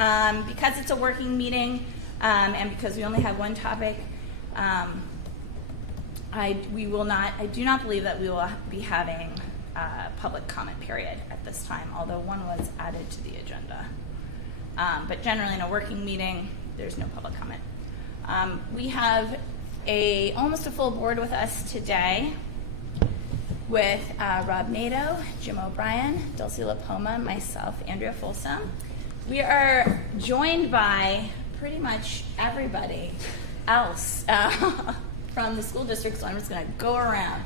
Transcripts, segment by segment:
Because it's a working meeting and because we only have one topic, I do not believe that we will be having a public comment period at this time, although one was added to the agenda. But generally in a working meeting, there's no public comment. We have almost a full board with us today with Rob Nato, Jim O'Brien, Dulcie LaPoma, myself, Andrea Folsom. We are joined by pretty much everybody else from the school district, so I'm just going to go around.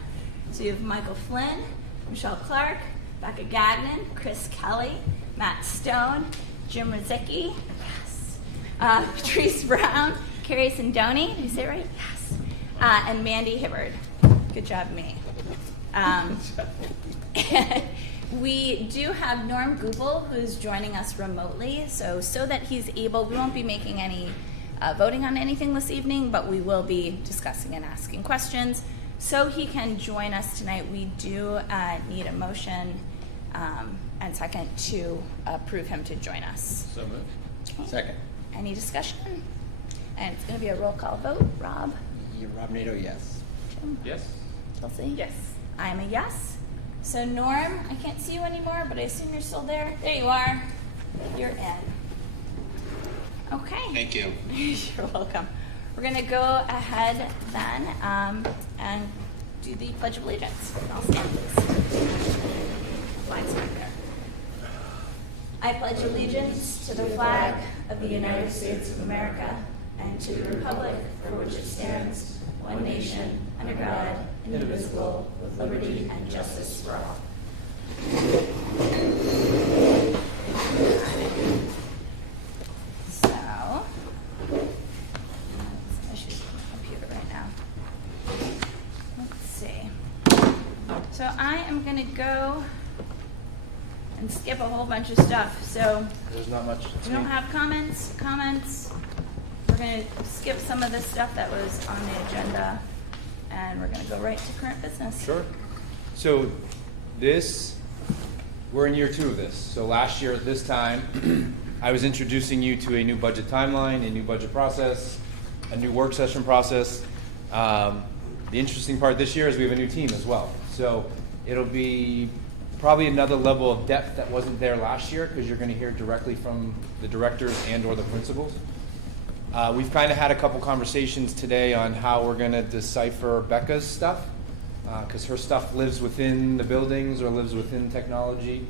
So you have Michael Flynn, Michelle Clark, Becca Gagnon, Chris Kelly, Matt Stone, Jim Rizicki, yes, Patrice Brown, Carrie Sindoni, did you say it right? Yes, and Mandy Hibbard. Good job, me. We do have Norm Goubel, who's joining us remotely, so that he's able, we won't be making any voting on anything this evening, but we will be discussing and asking questions. So he can join us tonight, we do need a motion and second to approve him to join us. So moved. Okay. Second. Any discussion? And it's going to be a roll call vote. Rob? Rob Nato, yes. Jim? Yes. Chelsea? Yes. I'm a yes. So Norm, I can't see you anymore, but I assume you're still there. There you are. You're in. Okay. Thank you. You're welcome. We're going to go ahead then and do the Pledge of Allegiance. I'll stand, please. Flag's back there. I pledge allegiance to the flag of the United States of America and to the republic for which it stands, one nation, under God, indivisible, with liberty and justice for all. So, some issues with my computer right now. Let's see. So I am going to go and skip a whole bunch of stuff. So There's not much. we don't have comments. We're going to skip some of the stuff that was on the agenda, and we're going to go right to current business. Sure. So we're in year 2 of this. So last year at this time, I was introducing you to a new budget timeline, a new budget process, a new work session process. The interesting part this year is we have a new team as well. So it'll be probably another level of depth that wasn't there last year because you're going to hear directly from the directors and or the principals. We've kind of had a couple conversations today on how we're going to decipher Becca's stuff because her stuff lives within the buildings or lives within technology.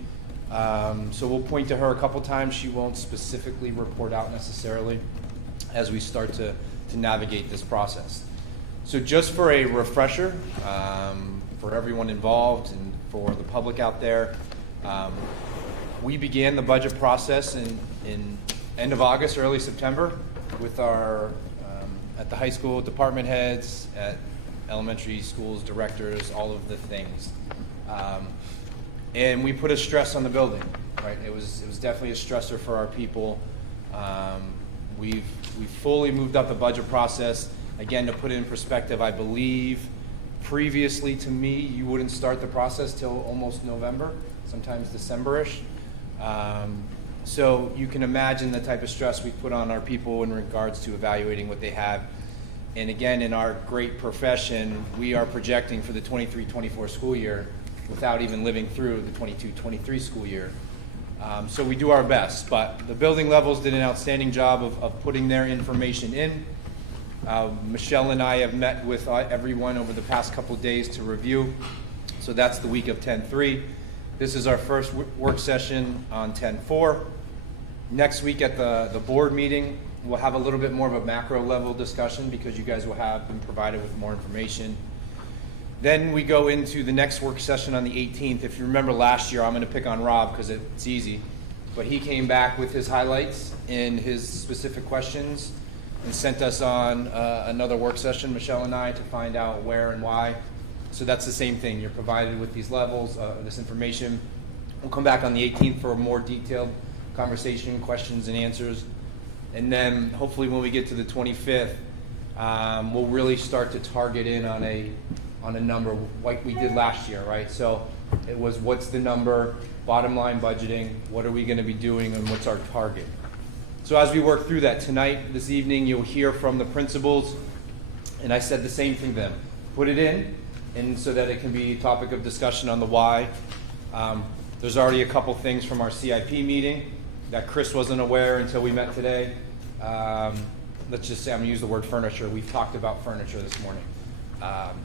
So we'll point to her a couple times. She won't specifically report out necessarily as we start to navigate this process. So just for a refresher for everyone involved and for the public out there, we began the budget process in end of August, early September with our, at the high school, department heads, at elementary schools, directors, all of the things. And we put a stress on the building, right? It was definitely a stressor for our people. We've fully moved up the budget process. Again, to put it in perspective, I believe previously to me, you wouldn't start the process till almost November, sometimes December-ish. So you can imagine the type of stress we put on our people in regards to evaluating what they have. And again, in our great profession, we are projecting for the 23-24 school year without even living through the 22-23 school year. So we do our best, but the building levels did an outstanding job of putting their information in. Michelle and I have met with everyone over the past couple days to review. So that's the week of 10-3. This is our first work session on 10-4. Next week at the board meeting, we'll have a little bit more of a macro level discussion because you guys will have been provided with more information. Then we go into the next work session on the 18th. If you remember last year, I'm going to pick on Rob because it's easy, but he came back with his highlights and his specific questions and sent us on another work session, Michelle and I, to find out where and why. So that's the same thing. You're provided with these levels, this information. We'll come back on the 18th for a more detailed conversation, questions and answers. And then hopefully when we get to the 25th, we'll really start to target in on a number like we did last year, right? So it was what's the number, bottom line budgeting, what are we going to be doing, and what's our target? So as we work through that tonight, this evening, you'll hear from the principals, and I said the same thing to them. Put it in, and so that it can be a topic of discussion on the why. There's already a couple things from our CIP meeting that Chris wasn't aware until we met today. Let's just say, I'm going to use the word furniture. We've talked about furniture this morning.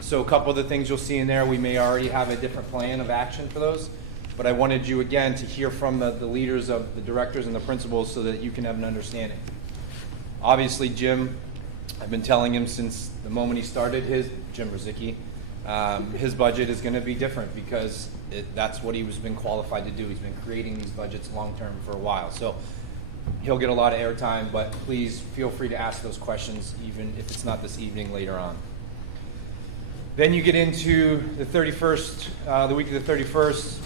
So a couple of the things you'll see in there, we may already have a different plan of action for those, but I wanted you, again, to hear from the leaders of the directors and the principals so that you can have an understanding. Obviously, Jim, I've been telling him since the moment he started Jim Ruzicki, his budget is going to be different because that's what he's been qualified to do. He's been creating these budgets long-term for a while. So he'll get a lot of airtime, but please feel free to ask those questions, even if it's not this evening, later on. Then you get into the 31st, the week of the 31st.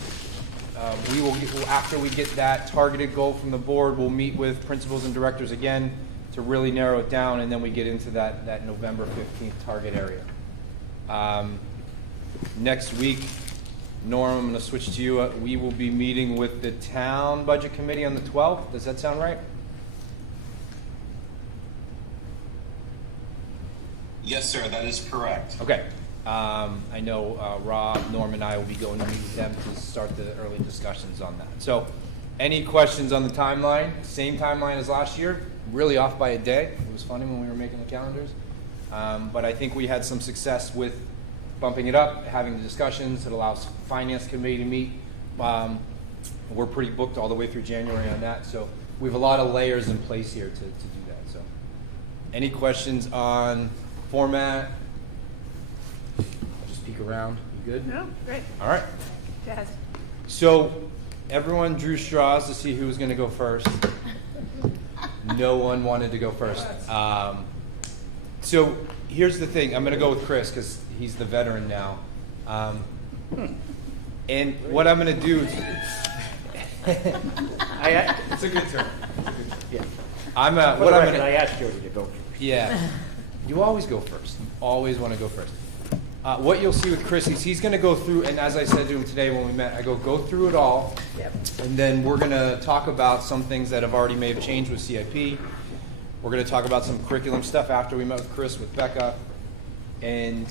After we get that targeted goal from the board, we'll meet with principals and directors again to really narrow it down, and then we get into that November 15th target area. Next week, Norm, I'm going to switch to you. We will be meeting with the town budget committee on the 12th. Does that sound right? Yes, sir, that is correct. Okay. I know Rob, Norm, and I will be going to meet with them to start the early discussions on that. So any questions on the timeline? Same timeline as last year, really off by a day. It was funny when we were making the calendars. But I think we had some success with bumping it up, having the discussions. It allows finance committee to meet. We're pretty booked all the way through January on that. So we have a lot of layers in place here to do that. So any questions on format? Peek around. You good? No, great. All right. Jazz. So everyone drew straws to see who was going to go first. No one wanted to go first. So here's the thing. I'm going to go with Chris because he's the veteran now. And what I'm going to do is it's a good term. Yeah. I asked Jody to go first. Yeah. You always go first. You always want to go first. What you'll see with Chris is he's going to go through, and as I said to him today when we met, I go through it all, and then we're going to talk about some things that have already may have changed with CIP. We're going to talk about some curriculum stuff after we met with Chris, with Becca, and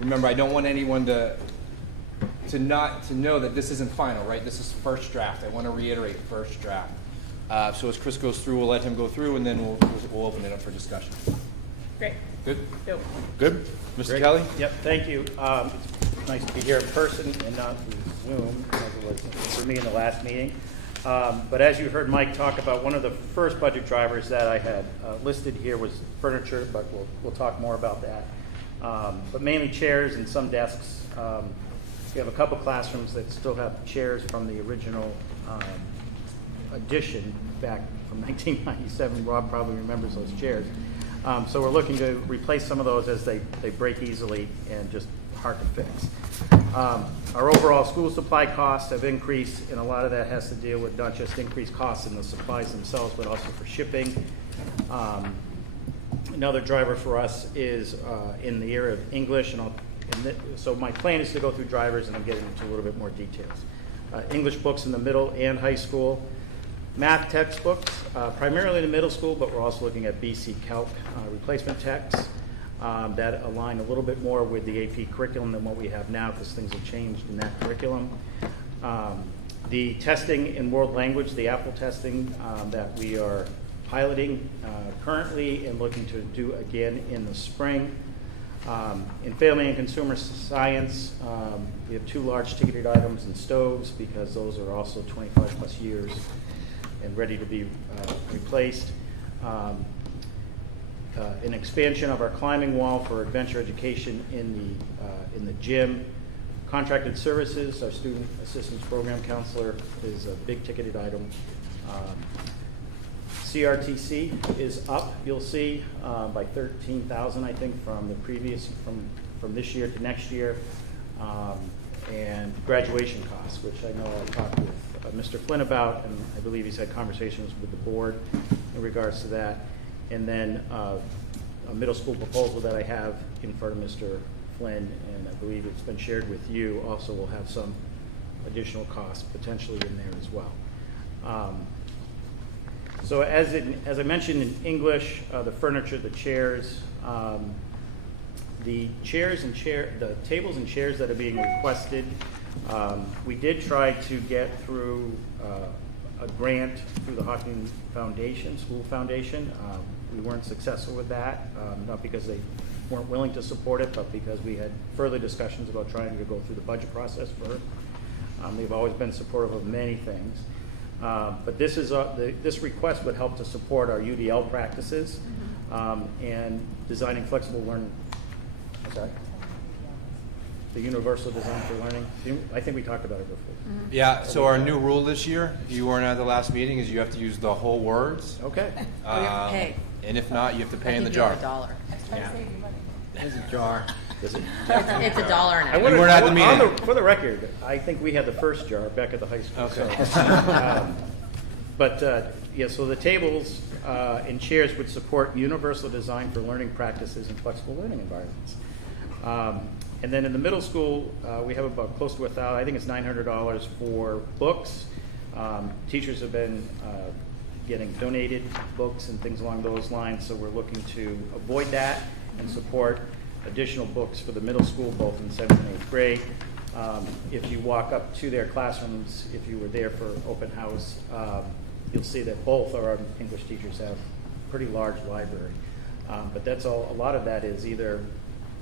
remember, I don't want anyone to know that this isn't final, right? This is first draft. I want to reiterate first draft. So as Chris goes through, we'll let him go through, and then we'll open it up for discussion. Great. Good? Yep. Good? Mr. Great. Kelly? Yep, thank you. It's nice to be here in person and not through Zoom, as it was for me in the last meeting. But as you heard Mike talk about, one of the first budget drivers that I had listed here was furniture, but we'll talk more about that. But mainly chairs and some desks. We have a couple classrooms that still have chairs from the original edition back from 1997. Rob probably remembers those chairs. So we're looking to replace some of those as they break easily and just hard to fix. Our overall school supply costs have increased, and a lot of that has to deal with not just increased costs in the supplies themselves, but also for shipping. Another driver for us is in the area of English, so my plan is to go through drivers, and I'm getting into a little bit more details. English books in the middle and high school. Math textbooks, primarily in the middle school, but we're also looking at BC Calc replacement texts that align a little bit more with the AP curriculum than what we have now, because things have changed in that curriculum. The testing in world language, the Apple testing that we are piloting currently and looking to do again in the spring. In family and consumer science, we have 2 large ticketed items in stoves, because those are also 25 plus years and ready to be replaced. An expansion of our climbing wall for adventure education in the gym. Contracted services, our student assistance program counselor is a big ticketed item. CRTC is up, you'll see, by 13,000, I think, from the previous, from this year to next year. And graduation costs, which I know I talked with Mr. Flynn about, and I believe he's had conversations with the board in regards to that. And then a middle school proposal that I have in front of Mr. Flynn, and I believe it's been shared with you, also will have some additional costs potentially in there as well. So as I mentioned in English, the furniture, the chairs, the tables and chairs that are being requested, we did try to get through a grant through the Hopkinton Foundation, School Foundation. We weren't successful with that, not because they weren't willing to support it, but because we had further discussions about trying to go through the budget process first. They've always been supportive of many things. But this request would help to support our UDL practices and designing flexible learning. I'm sorry? The universal design for learning. I think we talked about it before. Yeah, so our new rule this year, if you weren't at the last meeting, is you have to use the whole words. Okay. you have to pay. And if not, you have to pay I in the think you jar. have $1. Yeah. There's a jar. Does it? It's $1 an I hour. would've- weren't at the meeting. For the record, I think we had the first jar back at the high school. Okay. So, yeah, so the tables and chairs would support universal design for learning practices and flexible learning environments. And then in the middle school, we have about close to I think it's $900 for books. Teachers have been getting donated books and things along those lines, so we're looking to avoid that and support additional books for the middle school, both in 7th and 8th grade. If you walk up to their classrooms, if you were there for open house, you'll see that both of our English teachers have a pretty large library. But that's all. A lot of that is either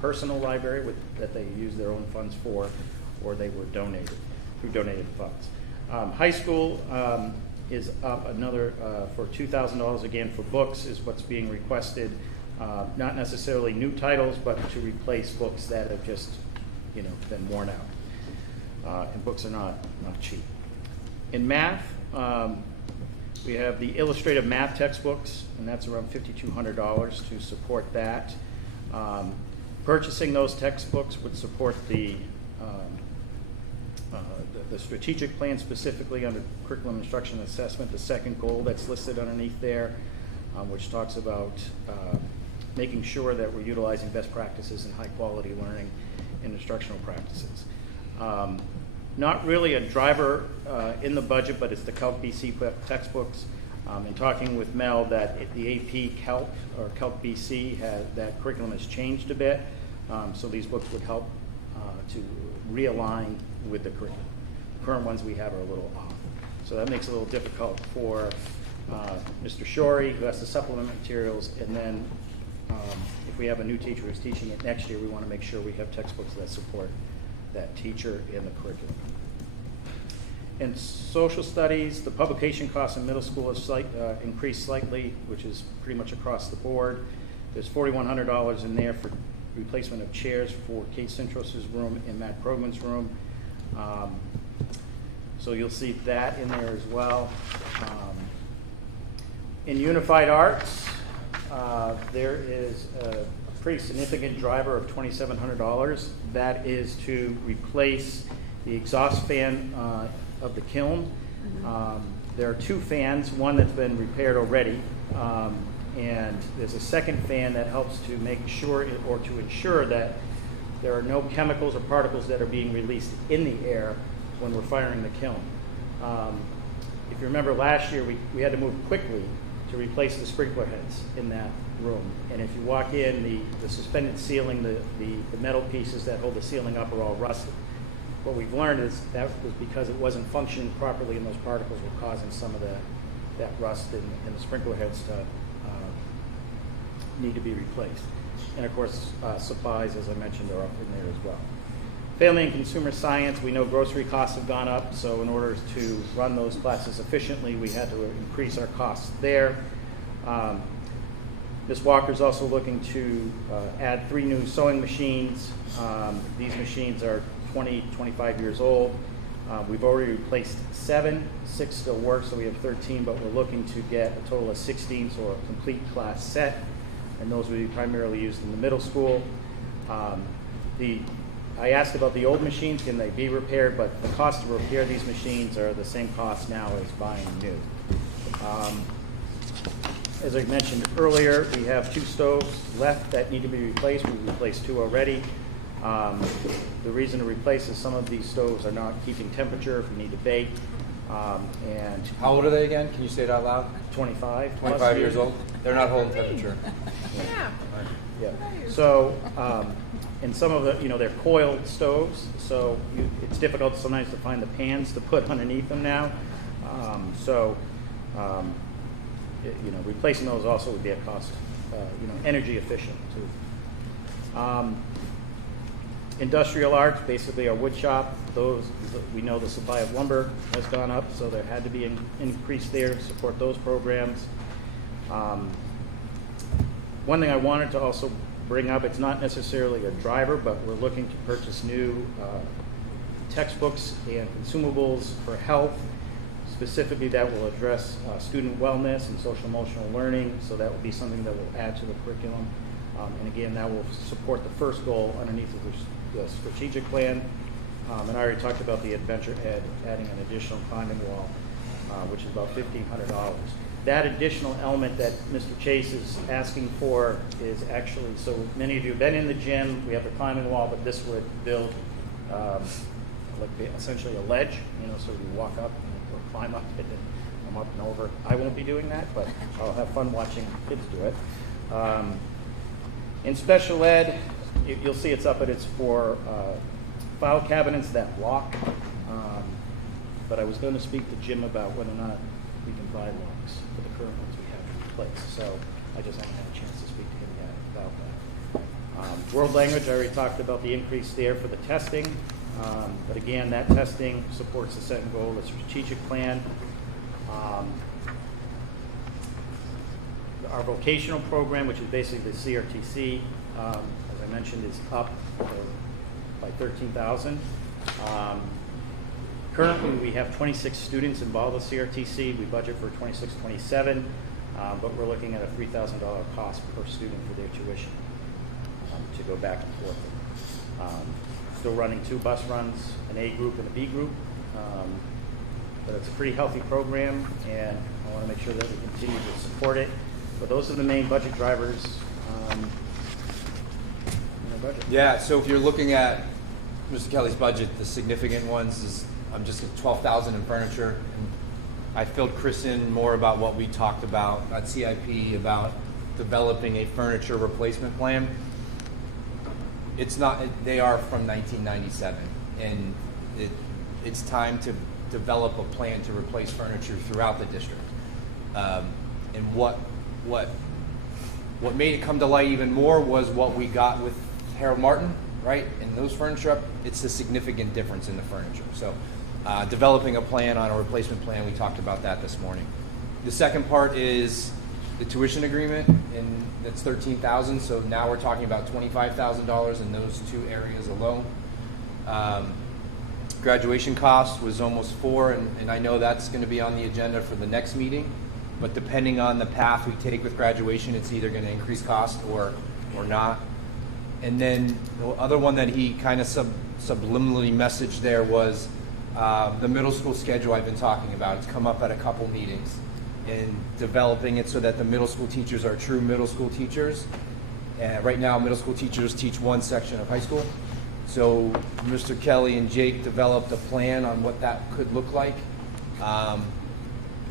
personal library that they use their own funds for, or they were donated through donated funds. High school is up another for $2,000 again for books is what's being requested. Not necessarily new titles, but to replace books that have just, been worn out. And books are not cheap. In math, we have the illustrative math textbooks, and that's around $5,200 to support that. Purchasing those textbooks would support the strategic plan, specifically under curriculum instruction and assessment, the second goal that's listed underneath there, which talks about making sure that we're utilizing best practices and high quality learning and instructional practices. Not really a driver in the budget, but it's the Calc BC textbooks. In talking with Mel, that the AP Calc or Calc BC that curriculum has changed a bit, so these books would help to realign with the curriculum. The current ones we have are a little off, so that makes it a little difficult for Mr. Shorey, who has to supplement materials, and then if we have a new teacher who's teaching it next year, we want to make sure we have textbooks that support that teacher and the curriculum. In social studies, the publication costs in middle school has increased slightly, which is pretty much across the board. There's $4,100 in there for replacement of chairs for Kate Centros' room and Matt Krogman's room. So you'll see that in there as well. In Unified Arts, there is a pretty significant driver of $2,700. That is to replace the exhaust fan of the kiln. There are two fans, one that's been repaired already, and there's a second fan that helps to make sure or to ensure that there are no chemicals or particles that are being released in the air when we're firing the kiln. If you remember last year, we had to move quickly to replace the sprinkler heads in that room. And if you walk in, the suspended ceiling, the metal pieces that hold the ceiling up are all rusted. What we've learned is that was because it wasn't functioning properly and those particles were causing some of that rust in the sprinkler heads to need to be replaced. And of course, supplies, as I mentioned, are up in there as well. Family and consumer science, we know grocery costs have gone up, so in order to run those classes efficiently, we had to increase our costs there. Ms. Walker's also looking to add 3 new sewing machines. These machines are 20, 25 years old. We've already replaced 7, 6 still work, so we have 13, but we're looking to get a total of 16, so a complete class set, and those will be primarily used in the middle school. I asked about the old machines, can they be repaired, but the cost to repair these machines are the same cost now as buying new. As I mentioned earlier, we have 2 stoves left that need to be replaced. We've replaced 2 already. The reason to replace is some of these stoves are not keeping temperature if we need to bake. And How old are they again? Can you say it out loud? 25. plus 25 years old? They're not holding temperature. Yeah. So, and some of the, they're coiled stoves, so it's difficult sometimes to find the pans to put underneath them now. Replacing those also would be a cost, energy efficient too. Industrial arts, basically our wood shop, we know the supply of lumber has gone up, so there had to be an increase there to support those programs. One thing I wanted to also bring up, it's not necessarily a driver, but we're looking to purchase new textbooks and consumables for health, specifically that will address student wellness and social emotional learning, so that will be something that will add to the curriculum. And again, that will support the first goal underneath of the strategic plan. And I already talked about the Adventure Ed, adding an additional climbing wall, which is about $1,500. That additional element that Mr. Chase is asking for is actually, so many of you have been in the gym, we have the climbing wall, but this would build essentially a ledge, so you walk up or climb up it and come up and over. I won't be doing that, but I'll have fun watching kids do it. In special ed, you'll see it's up, but it's for file cabinets that lock. But I was going to speak to Jim about whether or not we can buy locks for the current ones we have in place. So I just haven't had a chance to speak to him yet about that. World language, I already talked about the increase there for the testing. But again, that testing supports the second goal of the strategic plan. Our vocational program, which is basically the CRTC, as I mentioned, is up by 13,000. Currently, we have 26 students involved with CRTC. We budget for 26, 27, but we're looking at a $3,000 cost per student for their tuition to go back and forth. Still running 2 bus runs, an A group and a B group. But it's a pretty healthy program, and I want to make sure that we continue to support it. But those are the main budget drivers in our budget. Yeah, so if you're looking at Mr. Kelly's budget, the significant ones is, I'm just at $12,000 in furniture. And I filled Chris in more about what we talked about at CIP about developing a furniture replacement plan. It's not, they are from 1997, and it's time to develop a plan to replace furniture throughout the district. And what made it come to light even more was what we got with Harold Martin, right? And those furniture up, it's a significant difference in the furniture. So developing a plan on a replacement plan, we talked about that this morning. The second part is the tuition agreement, and that's $13,000. So now we're talking about $25,000 in those 2 areas alone. Graduation cost was almost $4,000, and I know that's going to be on the agenda for the next meeting. But depending on the path we take with graduation, it's either going to increase cost or not. And then the other one that he kind of subliminally messaged there was the middle school schedule I've been talking about. It's come up at a couple meetings, and developing it so that the middle school teachers are true middle school teachers. Right now, middle school teachers teach one section of high school. So Mr. Kelly and Jake developed a plan on what that could look like.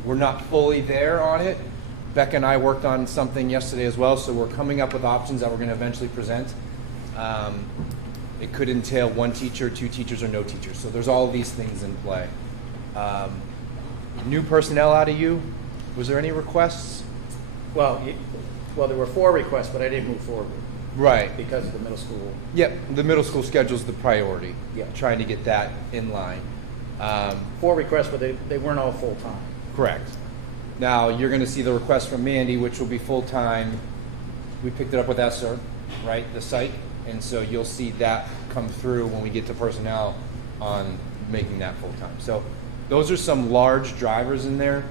We're not fully there on it. Becca and I worked on something yesterday as well, so we're coming up with options that we're going to eventually present. It could entail 1 teacher, 2 teachers, or no teachers. So there's all of these things in play. New personnel out of you. Was there any requests? Well, there were 4 requests, but I didn't move forward. Right. Because of the middle school. Yep, the middle school schedule is the priority. Yeah. Trying to get that in line. 4 requests, but they weren't all full-time. Correct. Now, you're going to see the request from Mandy, which will be full-time. We picked it up with Esther, right, the psych, and so you'll see that come through when we get to personnel on making that full-time. So those are some large drivers in there.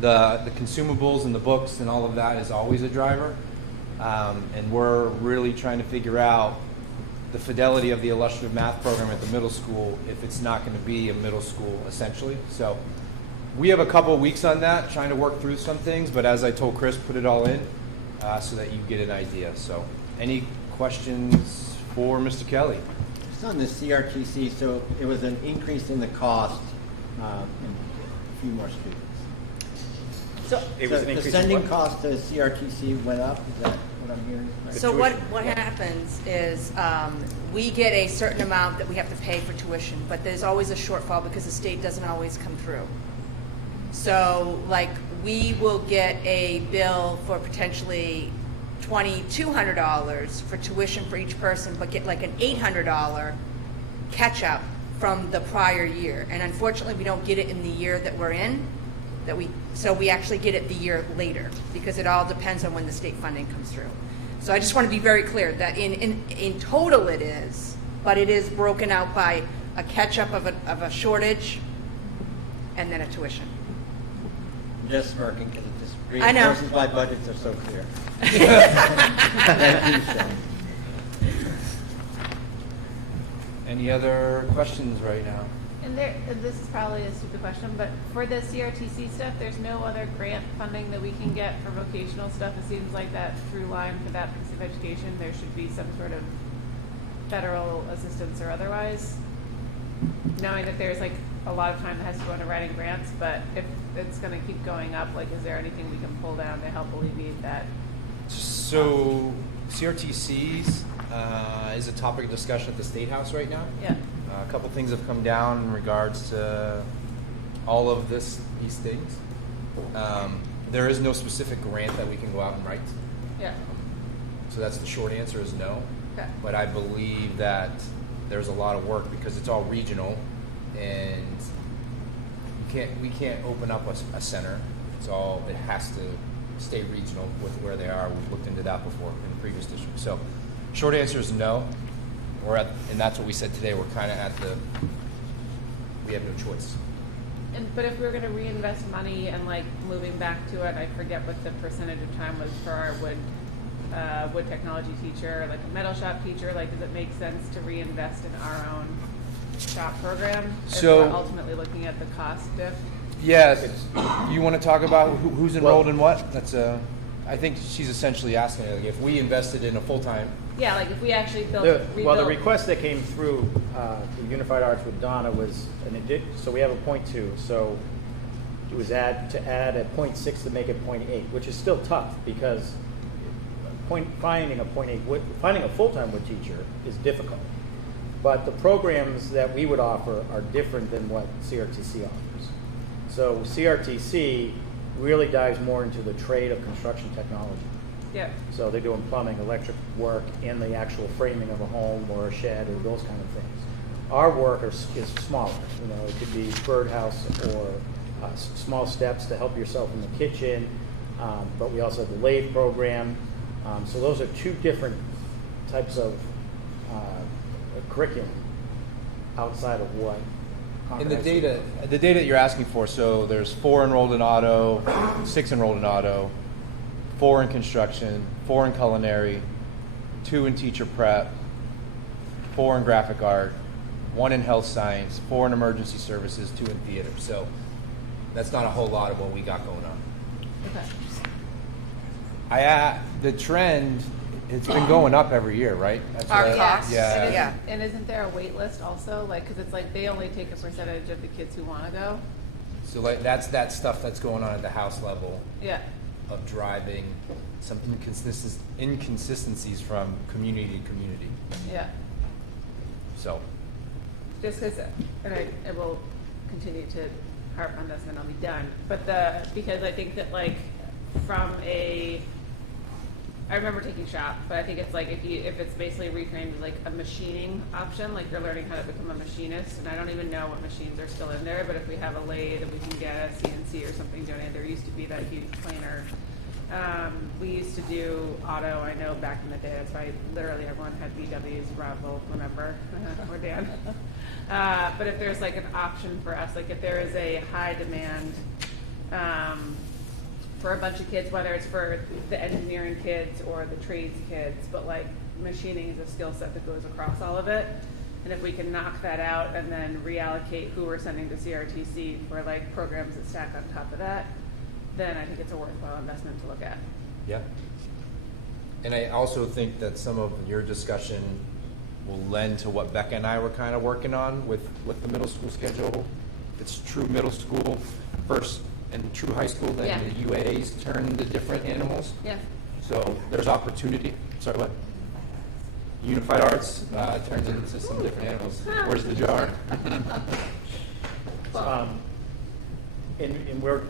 The consumables and the books and all of that is always a driver, and we're really trying to figure out the fidelity of the illustrative math program at the middle school if it's not going to be a middle school, essentially. So we have a couple of weeks on that, trying to work through some things, but as I told Chris, put it all in so that you get an idea. So any questions for Mr. Kelly? Just on the CRTC, so it was an increase in the cost, and few more students. So, It was an The increase in sending what? cost to CRTC went up, is that what I'm hearing? Right? so what happens is, we get a certain amount that we have to pay for tuition, but there's always a shortfall because the state doesn't always come through. So, like, we will get a bill for potentially $2,200 for tuition for each person, but get like an $800 catch-up from the prior year. And unfortunately, we don't get it in the year that we're in, so we actually get it the year later, because it all depends on when the state funding comes through. So I just want to be very clear that in total it is, but it is broken out by a catch-up of a shortage and then a tuition. I'm just smirking because it just I know. reinforces why budgets are so clear. Thank you, Sam. Any other questions right now? And this is probably a stupid question, but for the CRTC stuff, there's no other grant funding that we can get for vocational stuff. It seems like that through line for that piece of education, there should be some sort of federal assistance or otherwise. Knowing that there's like a lot of time that has to go into writing grants, but if it's gonna keep going up, like, is there anything we can pull down to help alleviate that? So CRTCs is a topic of discussion at the State House right now. Yeah. A couple things have come down in regards to all of these things. There is no specific grant that we can go out and write. Yeah. So that's the short answer is no. Okay. But I believe that there's a lot of work because it's all regional, and we can't open up a center. It has to stay regional with where they are. We've looked into that before in the previous district. So short answer is no. And that's what we said today. We're kind of we have no choice. But if we were going to reinvest money and like moving back to it, I forget what the percentage of time was for our wood technology teacher, like a metal shop teacher. Like, does it make sense to reinvest in our own shop program if So- we're ultimately looking at the cost diff? Yes. You want to talk about who's enrolled in what? I think she's essentially asking, like, if we invested in a full-time. Yeah, like if we actually The rebuilt. request that came through the Unified Arts with Donna was so we have a 0.2, so it was to add a 0.6 to make it 0.8, which is still tough because finding a 0.8 finding a full-time wood teacher is difficult. But the programs that we would offer are different than what CRTC offers. So CRTC really dives more into the trade of construction technology. Yeah. So they're doing plumbing, electric work, and the actual framing of a home or a shed or those kind of things. Our work is smaller. It could be birdhouse or small steps to help yourself in the kitchen. But we also have the lathe program. So those are two different types of curriculum outside of what. In the data that you're asking for, so there's 4 enrolled in auto, 6 enrolled in auto, 4 in construction, 4 in culinary, 2 in teacher prep, 4 in graphic art, 1 in health science, 4 in emergency services, 2 in theater. So that's not a whole lot of what we got going on. Okay. The trend, it's been going up every year, right? That's Our what costs? Yeah. Yeah. And isn't there a wait list also? Like, because it's like they only take a percentage of the kids who want to go. So like that's that stuff that's going on at the house level Yeah. of driving some inconsistencies from community to community. Yeah. So Just because, and I will continue to harp on this and then I'll be done. But because I think that like I remember taking shop, but I think it's like if it's basically reframed as like a machining option, like you're learning how to become a machinist, and I don't even know what machines are still in there, but if we have a lathe and we can get a CNC or something donated, there used to be that huge planer. We used to do auto, I know back in the day, that's why literally everyone had VWs, Rob will remember, or Dan. But if there's like an option for us, like if there is a high demand for a bunch of kids, whether it's for the engineering kids or the trades kids, but like machining is a skill set that goes across all of it. And if we can knock that out and then reallocate who we're sending to CRTC for like programs that stack on top of that, then I think it's a worthwhile investment to look at. yeah. And I also think that some of your discussion will lend to what Becca and I were kind of working on with the middle school schedule. It's true middle school. first in true high school, then Yeah. the UAs turn into different animals. Yeah. So there's opportunity. Sorry, what? Unified Arts turns into some different animals. Where's the jar? And we're,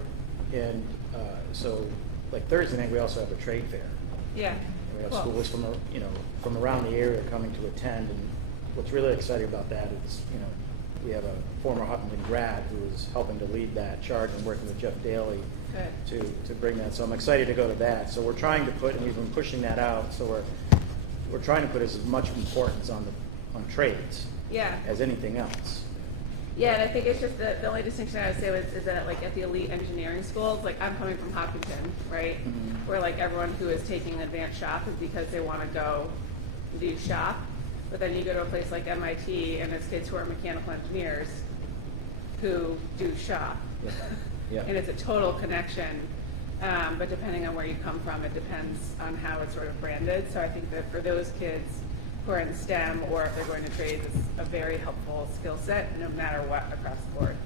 and so, like Thursday night, we also have a trade fair. Yeah. We have Cool. schools from, from around the area coming to attend, and what's really exciting about that is, we have a former Hopkinton grad who is helping to lead that charge and working with Jeff Daly Good. to bring that. So I'm excited to go to that. So we're trying to put, and we've been pushing that out, so we're trying to put as much importance on trades Yeah. as anything else. Yeah, and I think it's just the only distinction I would say is that like at the elite engineering schools, like I'm coming from Hopkinton, right? Mhm. Where like everyone who is taking advanced shop is because they want to go do shop. But then you go to a place like MIT and there's kids who are mechanical engineers who do shop. Yeah. Yeah. And it's a total connection. But depending on where you come from, it depends on how it's sort of branded. So I think that for those kids who are in STEM or if they're going to trades, it's a very helpful skill set no matter what across the board.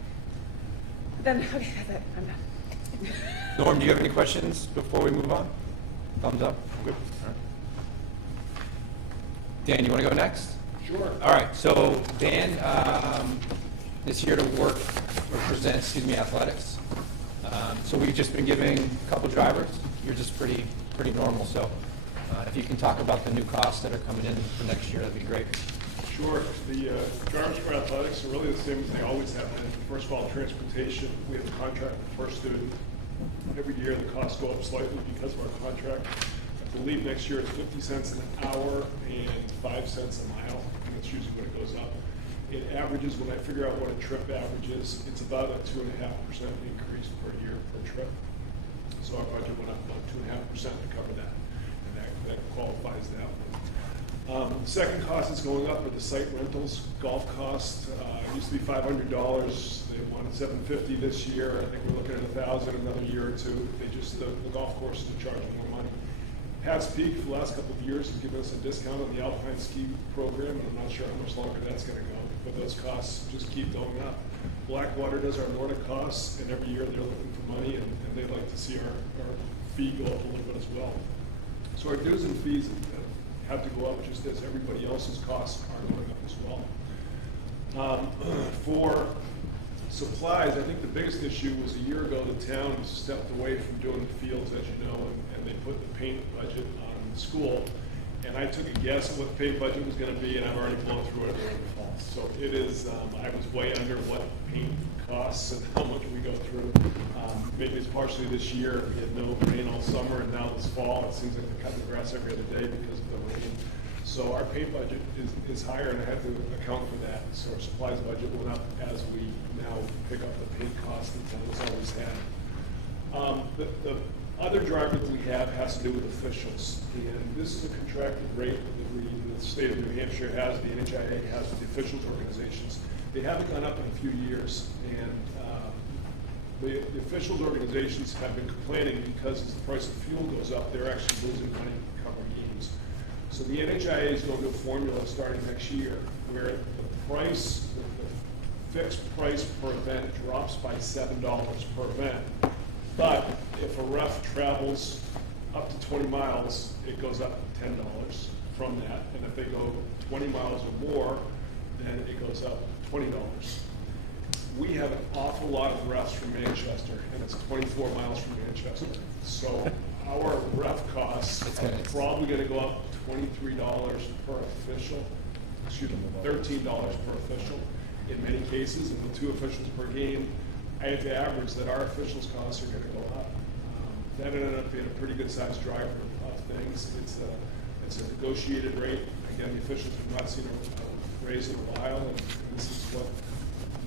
Then, okay, that's it. I'm done. Norm, do you have any questions before we move on? Thumbs up? Good. All right. Dan, you want to go next? Sure. All right, so Dan is here to present athletics. So we've just been giving a couple drivers. You're just pretty normal, so if you can talk about the new costs that are coming in for next year, that'd be great. Sure. The drivers for athletics are really the same as they always have been. First of all, transportation. We have a contract for student. Every year the costs go up slightly because of our contract. I believe next year it's 50 cents an hour and 5 cents a mile, and that's usually when it goes up. It averages, when I figure out what a trip averages, it's about a 2.5% increase per year per trip. So our budget went up about 2.5% to cover that, and that qualifies that one. The second cost that's going up are the site rentals, golf costs. It used to be $500. They wanted $750 this year. I think we're looking at $1,000 another year or two. The golf courses are charging more money. Pat's Peak for the last couple of years has given us a discount on the Alpine ski program, and I'm not sure how much longer that's going to go, but those costs just keep going up. Blackwater does our Nordic costs, and every year they're looking for money, and they'd like to see our fee go up a little bit as well. So our dues and fees have to go up just as everybody else's costs are going up as well. For supplies, I think the biggest issue was a year ago the town stepped away from doing the fields, as you know, and they put the paint budget on the school. And I took a guess at what the paint budget was going to be, and I've already blown through it during the fall. So it is, I was way under what paint costs and how much we go through. Maybe it's partially this year. We had no rain all summer, and now this fall, it seems like they're cutting the grass every other day because of the rain. So our paint budget is higher, and I had to account for that. So our supplies budget went up as we now pick up the paint costs that the town has always had. The other driver that we have has to do with officials, and this is a contracted rate that the state of New Hampshire has, the NHIA has with the officials organizations. They haven't gone up in a few years, and the officials organizations have been complaining because as the price of fuel goes up, they're actually losing money covering games. So the NHIA is going to a formula starting next year where the fixed price per event drops by $7 per event. But if a ref travels up to 20 miles, it goes up $10 from that. And if they go 20 miles or more, then it goes up $20. We have an awful lot of refs from Manchester, and it's 24 miles from Manchester. So our ref costs are probably going to go up $23 per official, excuse me, $13 per official in many cases, and with 2 officials per game. I have to average that our officials' costs are going to go up. That ended up being a pretty good sized driver of things. It's a negotiated rate. Again, the officials have not seen a raise in a while, and this is what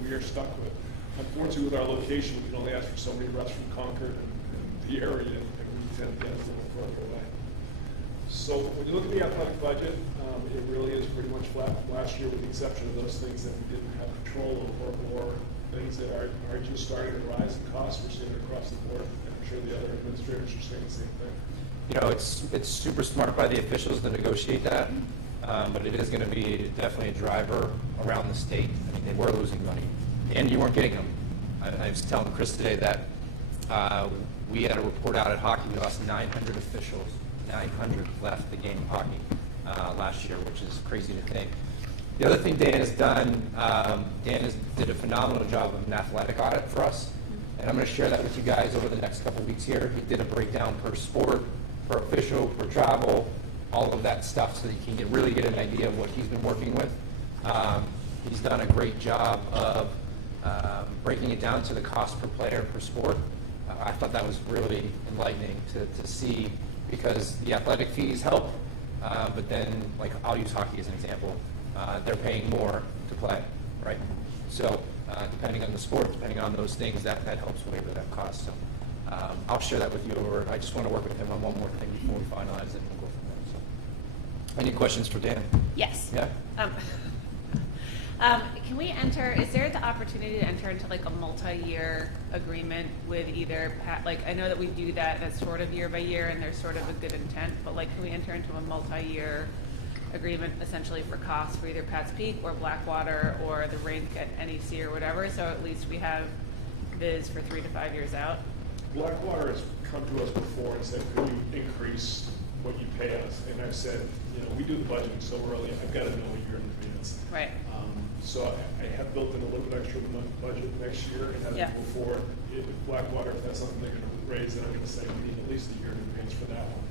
we are stuck with. Unfortunately, with our location, we can only ask for so many reps from Concord and the area, and we tend to get a little further away. So when you look at the athletic budget, it really is pretty much flat last year, with the exception of those things that we didn't have control over, or things that are just starting to rise in cost. We're seeing it across the board, and I'm sure the other administrators are saying the same thing. You know, it's super smart by the officials to negotiate that, but it is going to be definitely a driver around the state. I mean, they were losing money, and you weren't getting them. I was telling Chris today that we had a report out at hockey. We lost 900 officials. 900 left the game of hockey last year, which is crazy to think. The other thing Dan has done, did a phenomenal job of an athletic audit for us. And I'm going to share that with you guys over the next couple weeks here. He did a breakdown per sport, per official, per travel, all of that stuff so that you can really get an idea of what he's been working with. He's done a great job of breaking it down to the cost per player per sport. I thought that was really enlightening to see, because the athletic fees help, but then, like, I'll use hockey as an example. They're paying more to play, right? So depending on the sport, depending on those things, that helps waiver that cost. So I'll share that with you over. I just want to work with him on one more thing before we finalize it and we'll go from there. So, any questions for Dan? Yes. Yeah? Can we enter, is there the opportunity to enter into like a multi-year agreement with either, like, I know that we do that, that's sort of year by year and there's sort of a good intent, but like, can we enter into a multi-year agreement essentially for costs for either Pat's Peak or Blackwater or the rink at NEC or whatever, so at least we have viz for 3 to 5 years out? Blackwater has come to us before and said, could you increase what you pay us? And I've said, we do the budgeting so early, I've got to know a year in advance. Right. So I have built in a little bit extra in the budget next year, and as Yeah. we go forward, if Blackwater, if that's something they're going to raise, then I'm going to say we need at least a year in advance for that one.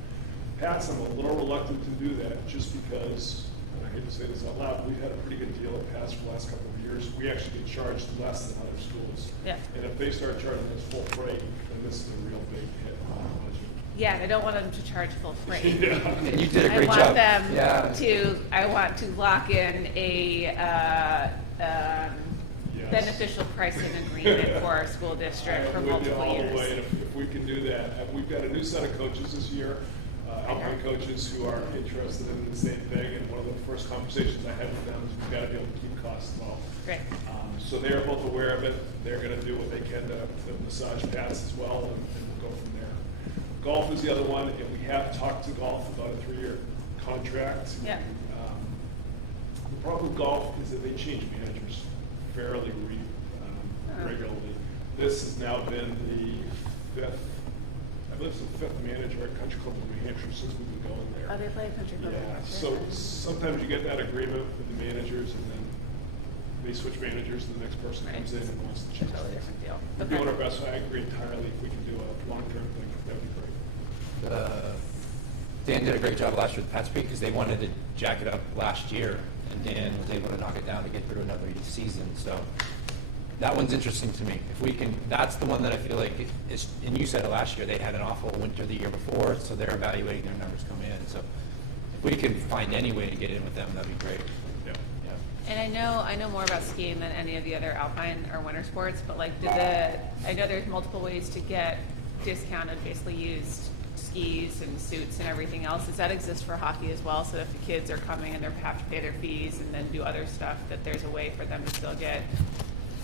Pat's, I'm a little reluctant to do that, just because, and I hate to say this out loud, we've had a pretty good deal at Pat's for the last couple of years. We actually get charged less than other schools. Yeah. And if they start charging us full freight, then this is a real big hit on the budget. Yeah, and I don't want them to charge full freight. And you did a great I job. want them Yeah. I want to lock in a beneficial pricing agreement for our school district for I'm with you multiple all the years. way, and if we can do that. We've got a new set of coaches this year, Alpine coaches who are interested in the same thing, and one of the first conversations I had with them is we've got to be able to keep costs low. Great. So they're both aware of it. They're going to do what they can to massage Pat's as well, and we'll go from there. Golf is the other one, and we have talked to golf about a 3-year contract. Yeah. The problem with golf is that they change managers fairly regularly. This has now been the 5th, I believe it's the 5th manager at Country Club of New Hampshire since we've been going there. Oh, they play country club. Yeah, so sometimes you get that agreement with the managers, and then they switch managers, and the next person Right. comes in and wants to change. Totally different deal. We're Okay. doing our best. I agree entirely. If we can do a long-term thing, that'd be great. Dan did a great job last year with Pat's Peak because they wanted to jack it up last year, and Dan was able to knock it down to get through another season. So that one's interesting to me. If we can, that's the one that I feel like is, and you said it last year, they had an awful winter the year before, so they're evaluating their numbers coming in. So if we can find any way to get in with them, that'd be great. Yeah. Yeah. And I know more about skiing than any of the other alpine or winter sports, but like, I know there's multiple ways to get discounted, basically used skis and suits and everything else. Does that exist for hockey as well? So if the kids are coming and they have to pay their fees and then do other stuff, that there's a way for them to still get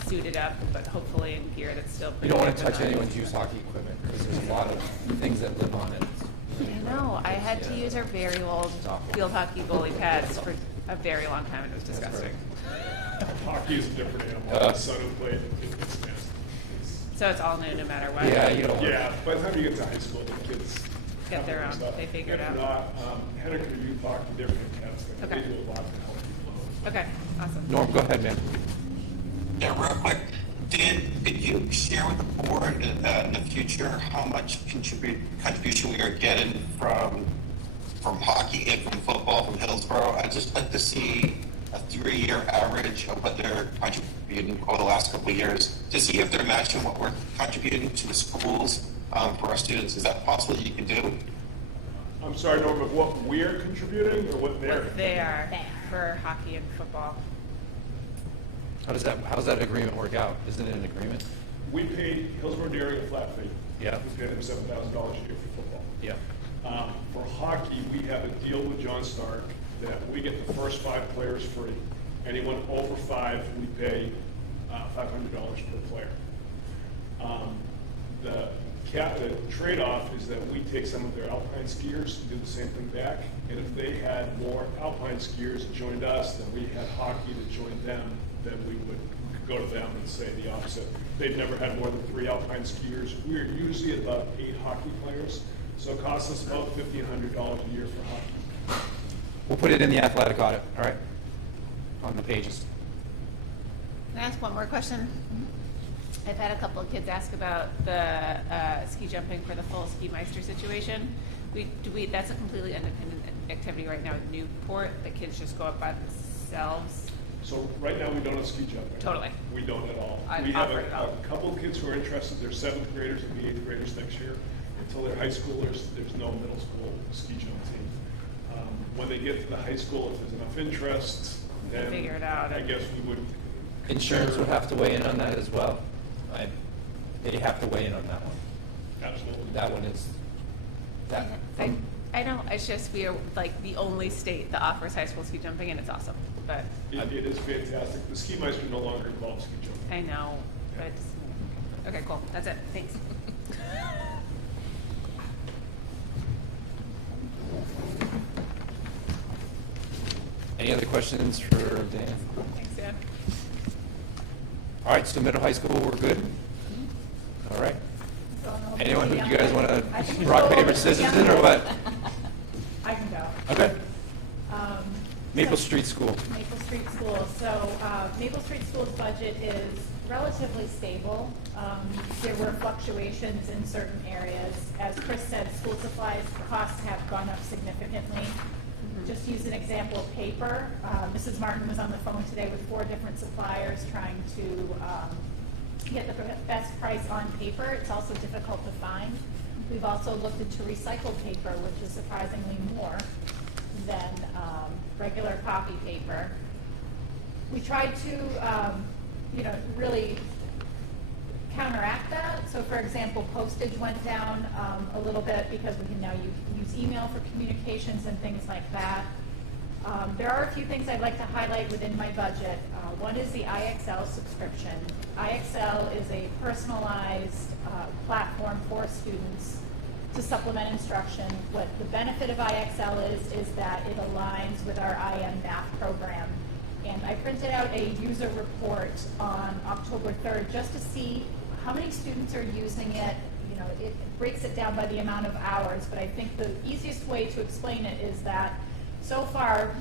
suited up, but hopefully in gear that's still You pretty don't want to good touch enough. anyone's used hockey equipment because there's a lot of things that live on it. I know. I had to use our very old field hockey goalie pads for a very long time, and it was disgusting. Hockey is a different animal. My son who played, it's nasty. So it's all new, no matter what. Yeah, you don't. Yeah, by the time you get to high school, the kids Get their have own. stuff. They figure it If out. not, Henrik and youth hockey, they're fantastic. Okay. They do a lot to help people. Okay, awesome. Norm, go ahead, man. Yeah, real quick. Dan, could you share with the board in the future how much contribution we are getting from hockey and from football from Hillsborough? I'd just like to see a 3-year average of what they're contributing over the last couple of years to see if they're matching what we're contributing to the schools for our students. Is that possible you can do? I'm sorry, Norm, but what we're contributing or what they're? What they are for hockey and football. How's that agreement work out? Isn't it an agreement? We paid Hillsborough Dairy a flat fee. Yeah. We paid them $7,000 a year for football. Yeah. For hockey, we have a deal with John Stark that we get the first 5 players free. Anyone over 5, we pay $500 per player. The trade-off is that we take some of their alpine skiers and do the same thing back. And if they had more alpine skiers that joined us, then we had hockey that joined them, then we would go to them and say the opposite. They've never had more than 3 alpine skiers. We're usually at about 8 hockey players, so it costs us about $1,500 a year for hockey. We'll put it in the athletic audit, all right? On the pages. Can I ask one more question? I've had a couple of kids ask about the ski jumping for the full ski meister situation. That's a completely independent activity right now with Newport. The kids just go up by themselves. So right now, we don't have ski jumping. Totally. We don't at all. I We have offer it all. a couple of kids who are interested. They're 7th graders and the 8th graders next year. Until they're high schoolers, there's no middle school ski jump team. When they get to the high school, if there's enough interest, then Figure it out. I guess we would. Insurance would have to weigh in on that as well. They have to weigh in on that one. Absolutely. That one is, that. I know, it's just we are like the only state that offers high school ski jumping, and it's awesome. But It is fantastic. The ski meister no longer involves ski jumping. I know, but okay, cool. That's it. Thanks. Any other questions for Dan? Thanks, Dan. All right, so middle high school, we're good? All right. Anyone, you guys want to rock, paper, scissors in, or what? I can go. Okay. Maple So- Street School. Maple Street School. So Maple Street School's budget is relatively stable. There were fluctuations in certain areas. As Chris said, school supplies costs have gone up significantly. Just use an example of paper. Mrs. Martin was on the phone today with 4 different suppliers trying to get the best price on paper. It's also difficult to find. We've also looked into recycled paper, which is surprisingly more than regular copy paper. We tried to, really counteract that. So for example, postage went down a little bit because we can now use email for communications and things like that. There are a few things I'd like to highlight within my budget. One is the Ixl subscription. Ixl is a personalized platform for students to supplement instruction. What the benefit of Ixl is that it aligns with our IM math program. And I printed out a user report on October 3rd just to see how many students are using it. You know, it breaks it down by the amount of hours, but I think the easiest way to explain it is that so far,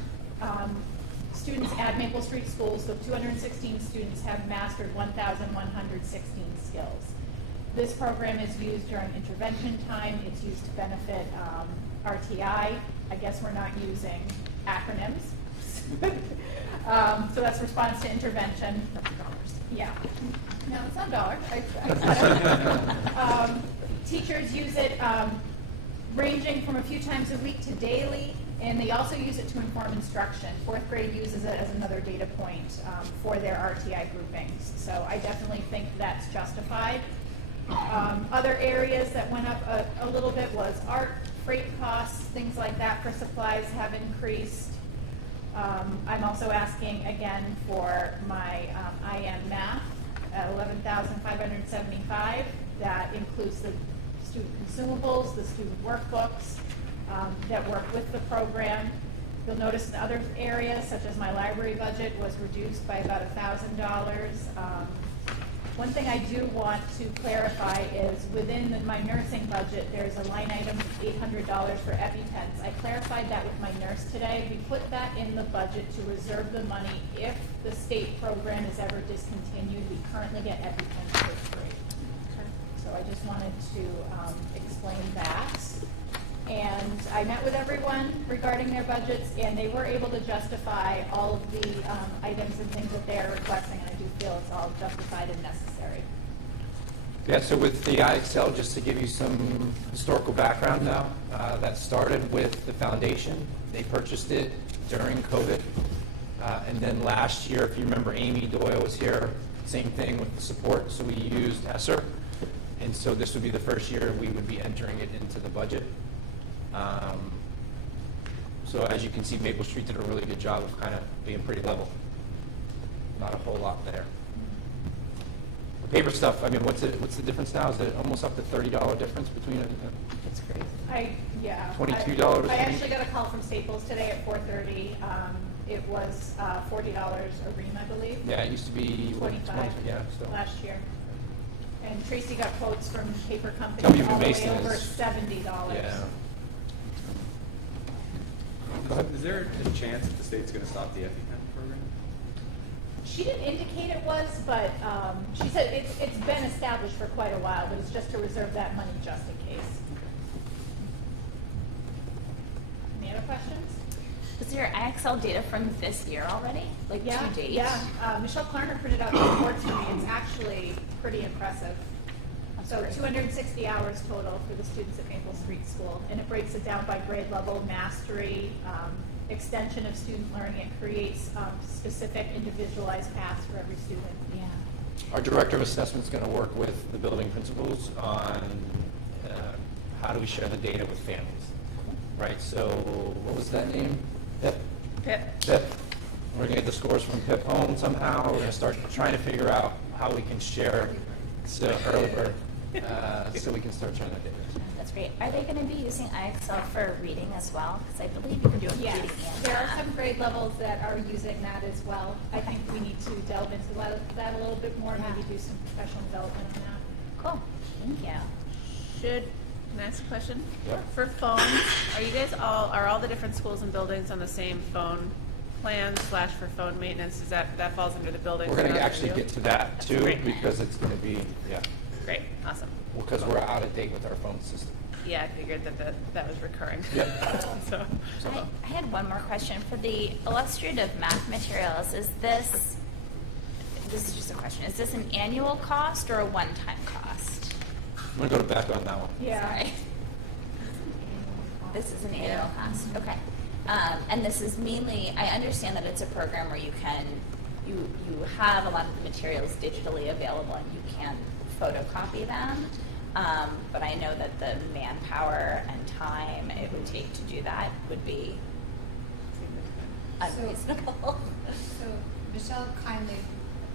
students at Maple Street Schools, so 216 students, have mastered 1,116 skills. This program is used during intervention time. It's used to benefit RTI. I guess we're not using acronyms. So that's response to intervention. Yeah. No, it's not $1. Teachers use it ranging from a few times a week to daily, and they also use it to inform instruction. 4th grade uses it as another data point for their RTI groupings. So I definitely think that's justified. Other areas that went up a little bit was art, freight costs, things like that for supplies have increased. I'm also asking again for my IM math at $11,575. That includes the student consumables, the student workbooks that work with the program. You'll notice in other areas, such as my library budget, was reduced by about $1,000. One thing I do want to clarify is within my nursing budget, there's a line item of $800 for EpiPens. I clarified that with my nurse today. We put that in the budget to reserve the money if the state program is ever discontinued. We currently get EpiPens for free. So I just wanted to explain that. And I met with everyone regarding their budgets, and they were able to justify all of the items and things that they're requesting, and I do feel it's all justified and necessary. Yeah, so with the IXL, just to give you some historical background now, that started with the foundation. They purchased it during COVID. And then last year, if you remember, Amy Doyle was here, same thing with the support, so we used ESSER. And so this would be the first year we would be entering it into the budget. So as you can see, Maple Street did a really good job of kind of being pretty level. Not a whole lot there. paper stuff, I mean, what's the difference now? Is it almost up to $30 difference between it? It's crazy. Yeah. $22 I actually got a call from Staples today at 4:30. It was $40 a ream, I believe. Yeah, it used to be, what, 25 yeah, still. last year. And Tracy got quotes from paper companies W. all the way Mason over is- $70. Yeah. Is there a chance that the state's gonna stop the EpiPen program? She didn't indicate it was, but she said it's been established for quite a while, but it's just to reserve that money just in case. Any other questions? Was there IXL data from this year already? Like Yeah, to date? yeah. Michelle Klarner printed out the reports for me. It's actually pretty impressive. So 260 hours total for the students at Maple Street School, and it breaks it down by grade level, mastery, extension of student learning. It creates specific individualized paths for every student. Yeah. Our director of assessment is going to work with the building principals on how do we share the data with families, right? So what was that name? Pip? Pip. Pip. We're going to get the scores from Pip home somehow. We're going to start trying to figure out how we can share early bird, so we can start sharing that data. That's great. Are they going to be using IXL for reading as well? Because I believe you can do it for Yes, reading and there are math. some grade levels that are using that as well. I think we need to delve into that a little bit more, maybe do some professional development on that. Cool. Thank you. Can I ask a question? Yeah. For phones, are all the different schools and buildings on the same phone plan / for phone maintenance? Is that falls under the building? We're going to actually get to that too, Great. because it's going to be, yeah, Great, awesome. because we're out of date with our phone system. Yeah, I figured that was recurring. Yep. So, I had one more question. For the illustrative math materials, is this is just a question, is this an annual cost or a one-time cost? I'm going to go back on that one. Sorry. This is an annual cost, okay. And this is mainly, I understand that it's a program where you have a lot of the materials digitally available and you can photocopy them. But I know that the manpower and time it would take to do that would be unreasonable. So Michelle kindly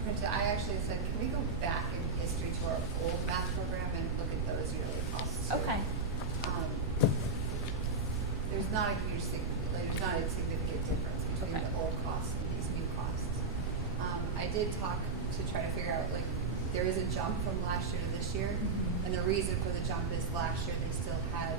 printed, I actually said, can we go back in history to our old math program and look at those yearly costs too? Okay. There's not a huge thing, like, there's not a significant difference between Okay. the old costs and these new costs. I did talk to try to figure out, like, there is a jump from last year to this year. And the reason for the jump is last year they still had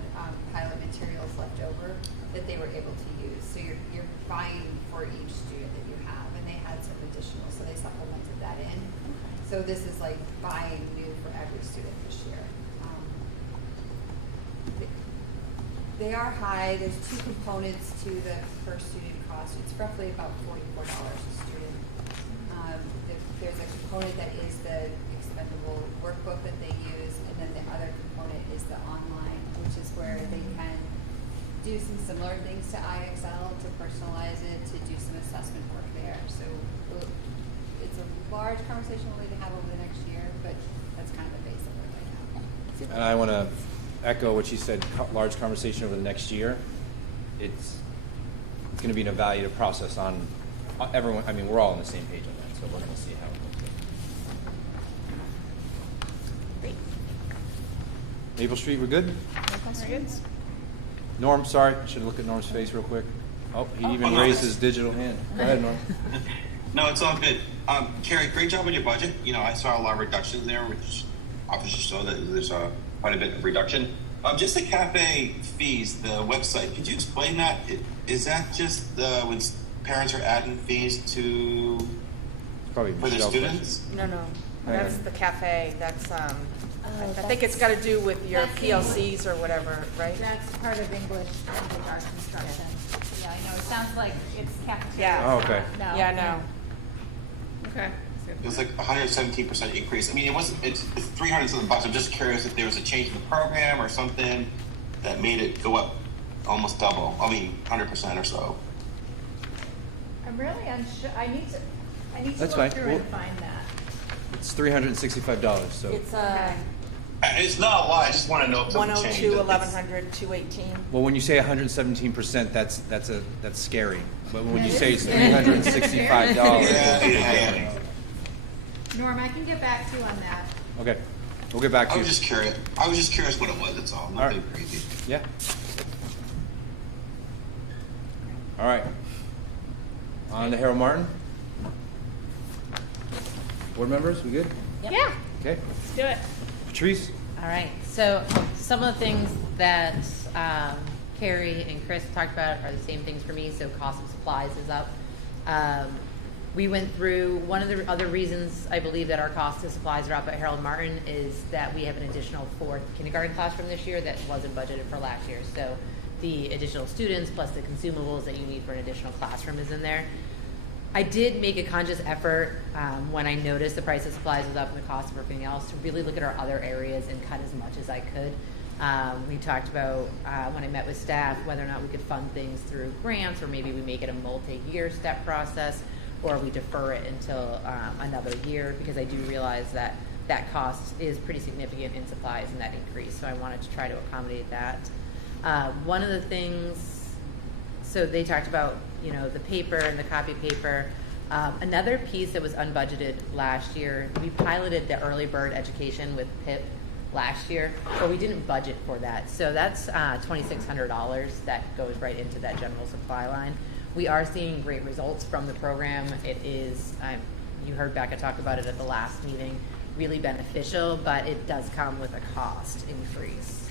pilot materials left over that they were able to use. So you're buying for each student that you have, and they had some additional, so they supplemented that in. So this is like buying new for every student this year. They are high. There's two components to the per student cost. It's roughly about $44 a student. There's a component that is the expendable workbook that they use, and then the other component is the online, which is where they can do some similar things to IXL, to personalize it, to do some assessment work there. So it's a large conversation we're going to have over the next year, but that's kind of the base of it right now. And I want to echo what she said, large conversation over the next year. It's going to be an evaluative process on everyone. I mean, we're all on the same page on that, so we're going to see how it goes. Great. Maple Street, we're good? No questions? Norm, sorry, I should look at Norm's face real quick. Oh, he even raised his digital hand. Go ahead, Norm. No, it's all good. Carrie, great job on your budget. You know, I saw a lot of reductions there, which obviously show that there's quite a bit of reduction. Just the cafe fees, the website, could you explain that? Is that just when parents are adding fees to Probably for the Michelle's students? No, that's the cafe, that's, I Oh, think it's gotta do with your That's PLCs or whatever, right? That's part of English language arts instruction. Yeah, I know, it sounds like it's cafeteria. Yeah. Oh, okay. No. Yeah, no. okay. It was like 117% increase. I mean, it's $300 something bucks. I'm just curious if there was a change in the program or something that made it go up almost double. I mean, 100% or so. I'm really unsure, I need to That's look fine. through Well- and find that. It's $365, so. It's, Okay. It's not a lot. I just want to know if something 102, changed. 1100, 218. Well, when you say 117%, that's scary. But when you say it's $365, Yeah. Norm, I can get back to you on that. Okay, we'll get back to I you. was just curious. I was just curious what it was. That's all. All right. Nothing crazy. Yeah. All right. On to Harold Martin. Board members, we good? Yeah, Okay. let's do it. Patrice? All right, so some of the things that Carrie and Chris talked about are the same things for me, so cost of supplies is up. We went through, one of the other reasons I believe that our cost of supplies are up at Harold Martin is that we have an additional 4th kindergarten classroom this year that wasn't budgeted for last year. So the additional students plus the consumables that you need for an additional classroom is in there. I did make a conscious effort when I noticed the price of supplies was up and the cost of everything else to really look at our other areas and cut as much as I could. We talked about when I met with staff whether or not we could fund things through grants, or maybe we make it a multi-year step process, or we defer it until another year, because I do realize that that cost is pretty significant in supplies and that increase. So I wanted to try to accommodate that. One of the things, so they talked about, you know, the paper and the copy paper. Another piece that was unbudgeted last year, we piloted the early bird education with PIP last year, but we didn't budget for that. So that's $2,600 that goes right into that general supply line. We are seeing great results from the program. It is, you heard Becca talk about it at the last meeting, really beneficial, but it does come with a cost increase.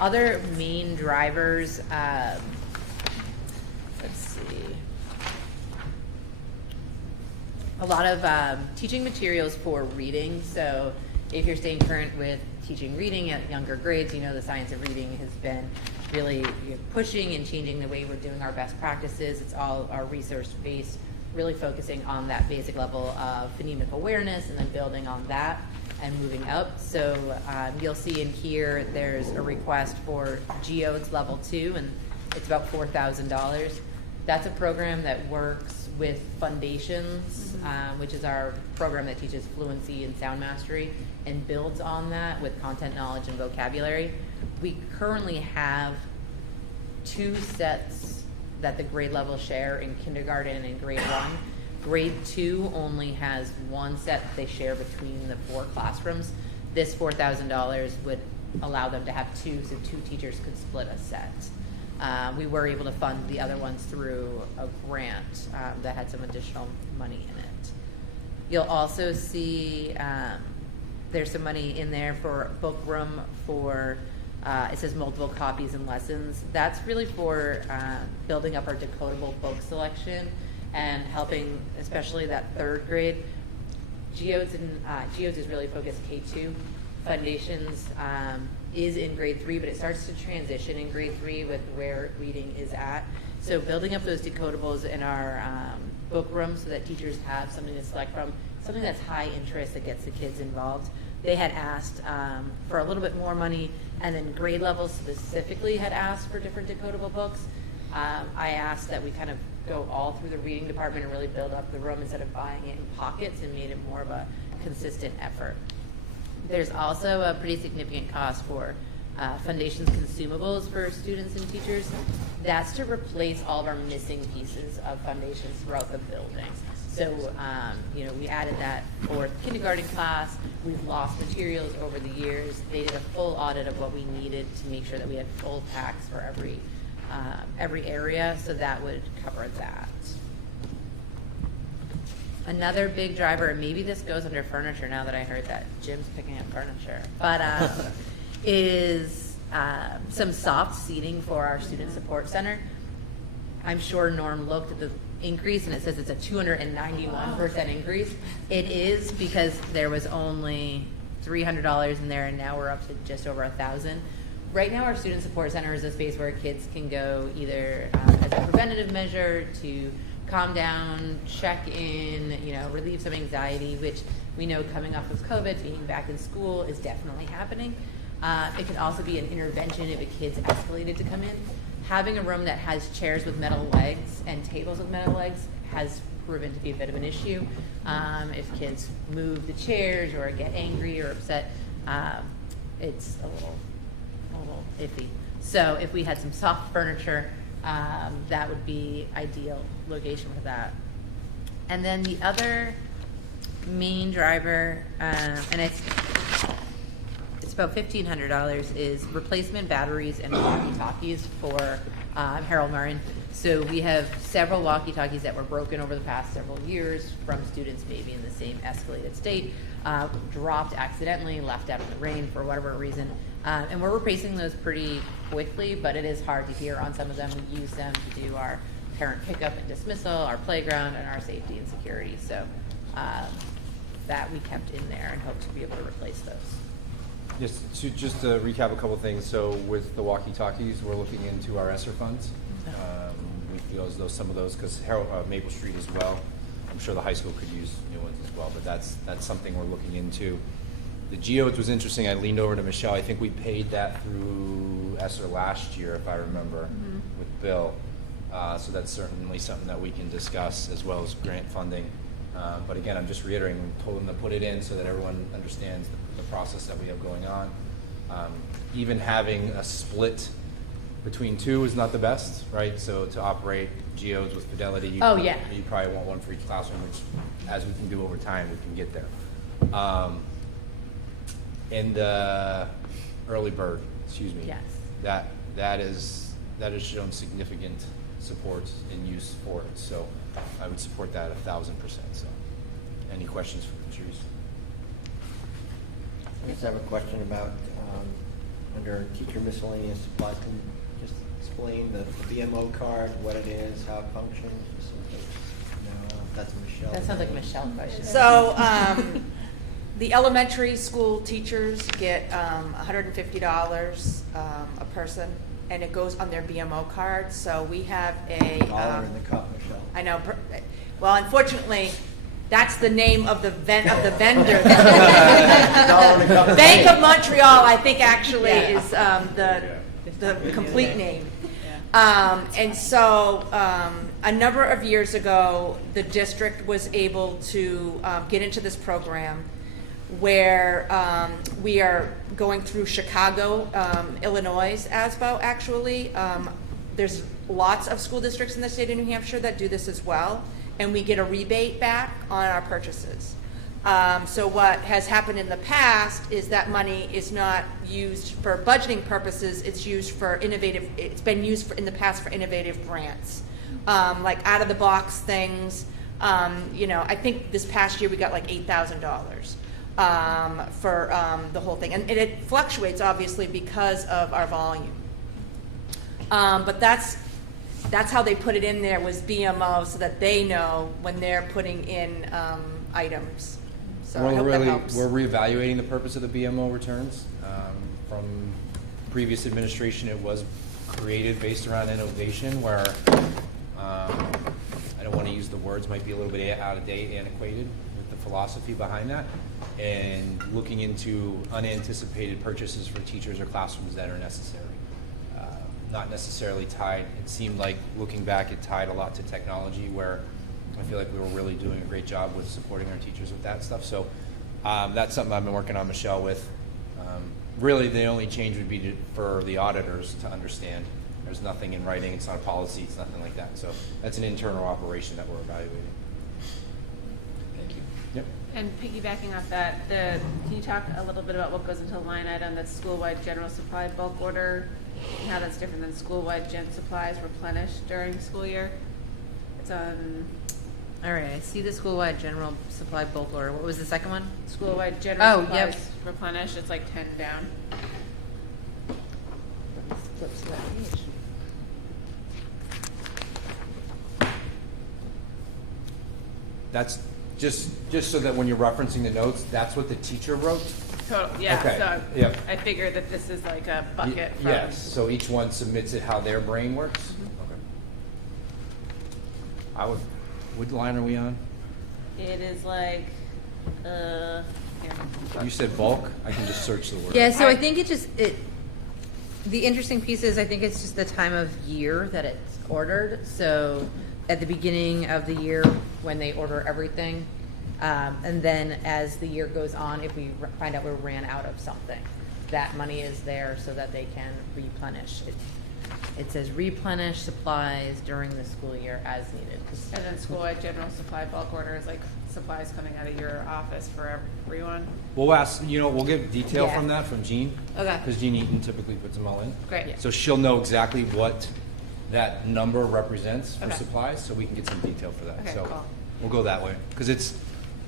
Other main drivers, let's see. A lot of teaching materials for reading. So if you're staying current with teaching reading at younger grades, you know the science of reading has been really pushing and changing the way we're doing our best practices. It's all our research-based, really focusing on that basic level of phonemic awareness and then building on that and moving up. So you'll see in here there's a request for GEODS Level 2, and it's about $4,000. That's a program that works with Foundations, which is our program that teaches fluency and sound mastery and builds on that with content knowledge and vocabulary. We currently have 2 sets that the grade level share in kindergarten and grade 1. Grade 2 only has 1 set that they share between the 4 classrooms. This $4,000 would allow them to have 2, so 2 teachers could split a set. We were able to fund the other ones through a grant that had some additional money in it. You'll also see there's some money in there for book room for, it says multiple copies and lessons. That's really for building up our decodable book selection and helping, especially that 3rd grade. GEODS is really focused K2. Foundations is in grade 3, but it starts to transition in grade 3 with where reading is at. So building up those decodables in our book room so that teachers have something to select from, something that's high interest that gets the kids involved. They had asked for a little bit more money, and then grade levels specifically had asked for different decodable books. I asked that we kind of go all through the reading department and really build up the room instead of buying it in pockets, and made it more of a consistent effort. There's also a pretty significant cost for Foundations consumables for students and teachers. That's to replace all of our missing pieces of Foundations throughout the building. So, you know, we added that for kindergarten class. We've lost materials over the years. They did a full audit of what we needed to make sure that we had full packs for every area, so that would cover that. Another big driver, and maybe this goes under furniture now that I heard that Jim's picking up furniture, but is some soft seating for our student support center. I'm sure Norm looked at the increase and it says it's a 291% increase. It is, because there was only $300 in there and now we're up to just over $1,000. Right now our student support center is a space where kids can go either as a preventative measure to calm down, check in, you know, relieve some anxiety, which we know coming off of COVID, being back in school is definitely happening. It can also be an intervention if a kid's escalated to come in. Having a room that has chairs with metal legs and tables with metal legs has proven to be a bit of an issue. If kids move the chairs or get angry or upset, it's a little iffy. So if we had some soft furniture, that would be ideal location for that. And then the other main driver, and it's about $1,500, is replacement batteries and walkie-talkies for Harold Martin. So we have several walkie-talkies that were broken over the past several years from students maybe in the same escalated state, dropped accidentally, left out in the rain for whatever reason. And we're replacing those pretty quickly, but it is hard to hear on some of them. We use them to do our parent pickup and dismissal, our playground, and our safety and security. So that we kept in there and hope to be able to replace those. Yes, just to recap a couple things. So with the walkie-talkies, we're looking into our ESSER funds. We feel as though some of those, because Maple Street as well, I'm sure the high school could use new ones as well, but that's something we're looking into. The geodes was interesting. I leaned over to Michelle. I think we paid that through ESSER last year, if I remember, with Bill. So that's certainly something that we can discuss, as well as grant funding. But again, I'm just reiterating, we told them to put it in so that everyone understands the process that we have going on. Even having a split between two is not the best, right? So to operate geodes with Fidelity, you probably want one for each classroom, which as we can do over time, we can get there. And early bird, excuse me. Yes. That has shown significant support and use for it. So I would support that 1,000%. So any questions for Patrice? I just have a question about, under teacher miscellaneous supplies, can you just explain the BMO card, what it is, how it functions? Just so folks know. That's Michelle. That sounds like a Michelle question. So, the elementary school teachers get $150 a person, and it goes on their BMO card. So we have a Dollar in the cup, Michelle. I know. Well, unfortunately, that's the name of the vendor. Dollar in the cup. Bank of Montreal, I think, actually is the complete name. And so a number of years ago, the district was able to get into this program where we are going through Chicago, Illinois, ASBO, actually. There's lots of school districts in the state of New Hampshire that do this as well, and we get a rebate back on our purchases. So what has happened in the past is that money is not used for budgeting purposes. It's used for it's been used in the past for innovative grants, like out of the box things. I think this past year we got like $8,000 for the whole thing, and it fluctuates obviously because of our volume. But that's how they put it in there, was BMO, so that they know when they're putting in items. So I hope that helps. We're reevaluating the purpose of the BMO returns. From previous administration, it was created based around innovation, where I don't want to use the words, might be a little bit out of date, antiquated with the philosophy behind that, and looking into unanticipated purchases for teachers or classrooms that are necessary. Not necessarily tied. It seemed like, looking back, it tied a lot to technology, where I feel like we were really doing a great job with supporting our teachers with that stuff. So that's something I've been working on, Michelle, with. Really, the only change would be for the auditors to understand. There's nothing in writing. It's not a policy. It's nothing like that. So that's an internal operation that we're evaluating. Thank you. Yep. And piggybacking off that, can you talk a little bit about what goes into the line item that's school-wide general supply bulk order, and how that's different than school-wide gen supplies replenished during the school year? It's on. All right, I see the school-wide general supply bulk order. What was the second one? School-wide general supplies yep. replenished. It's like 10 down. Flip to that page. That's just so that when you're referencing the notes, that's what the teacher wrote? Total, yeah. Okay, So yep. I figured that this is like a bucket. From, Yes, so each one submits it how their brain works? Okay. What line are we on? It is like, here. You said bulk? I can just search the word. Yeah, so I think the interesting piece is, I think it's just the time of year that it's ordered. So at the beginning of the year, when they order everything, and then as the year goes on, if we find out we ran out of something, that money is there so that they can replenish it. it says replenish supplies during the school year as needed. And then school-wide general supply bulk orders, like supplies coming out of your office for everyone. We'll ask, we'll get detail Yeah. from that from Jean. Okay. Because Jean Eaton typically puts them all in. Great. Yeah. So she'll know exactly what that number represents for Okay. supplies, so we can get some detail for that. Okay, So cool. we'll go that way, because it's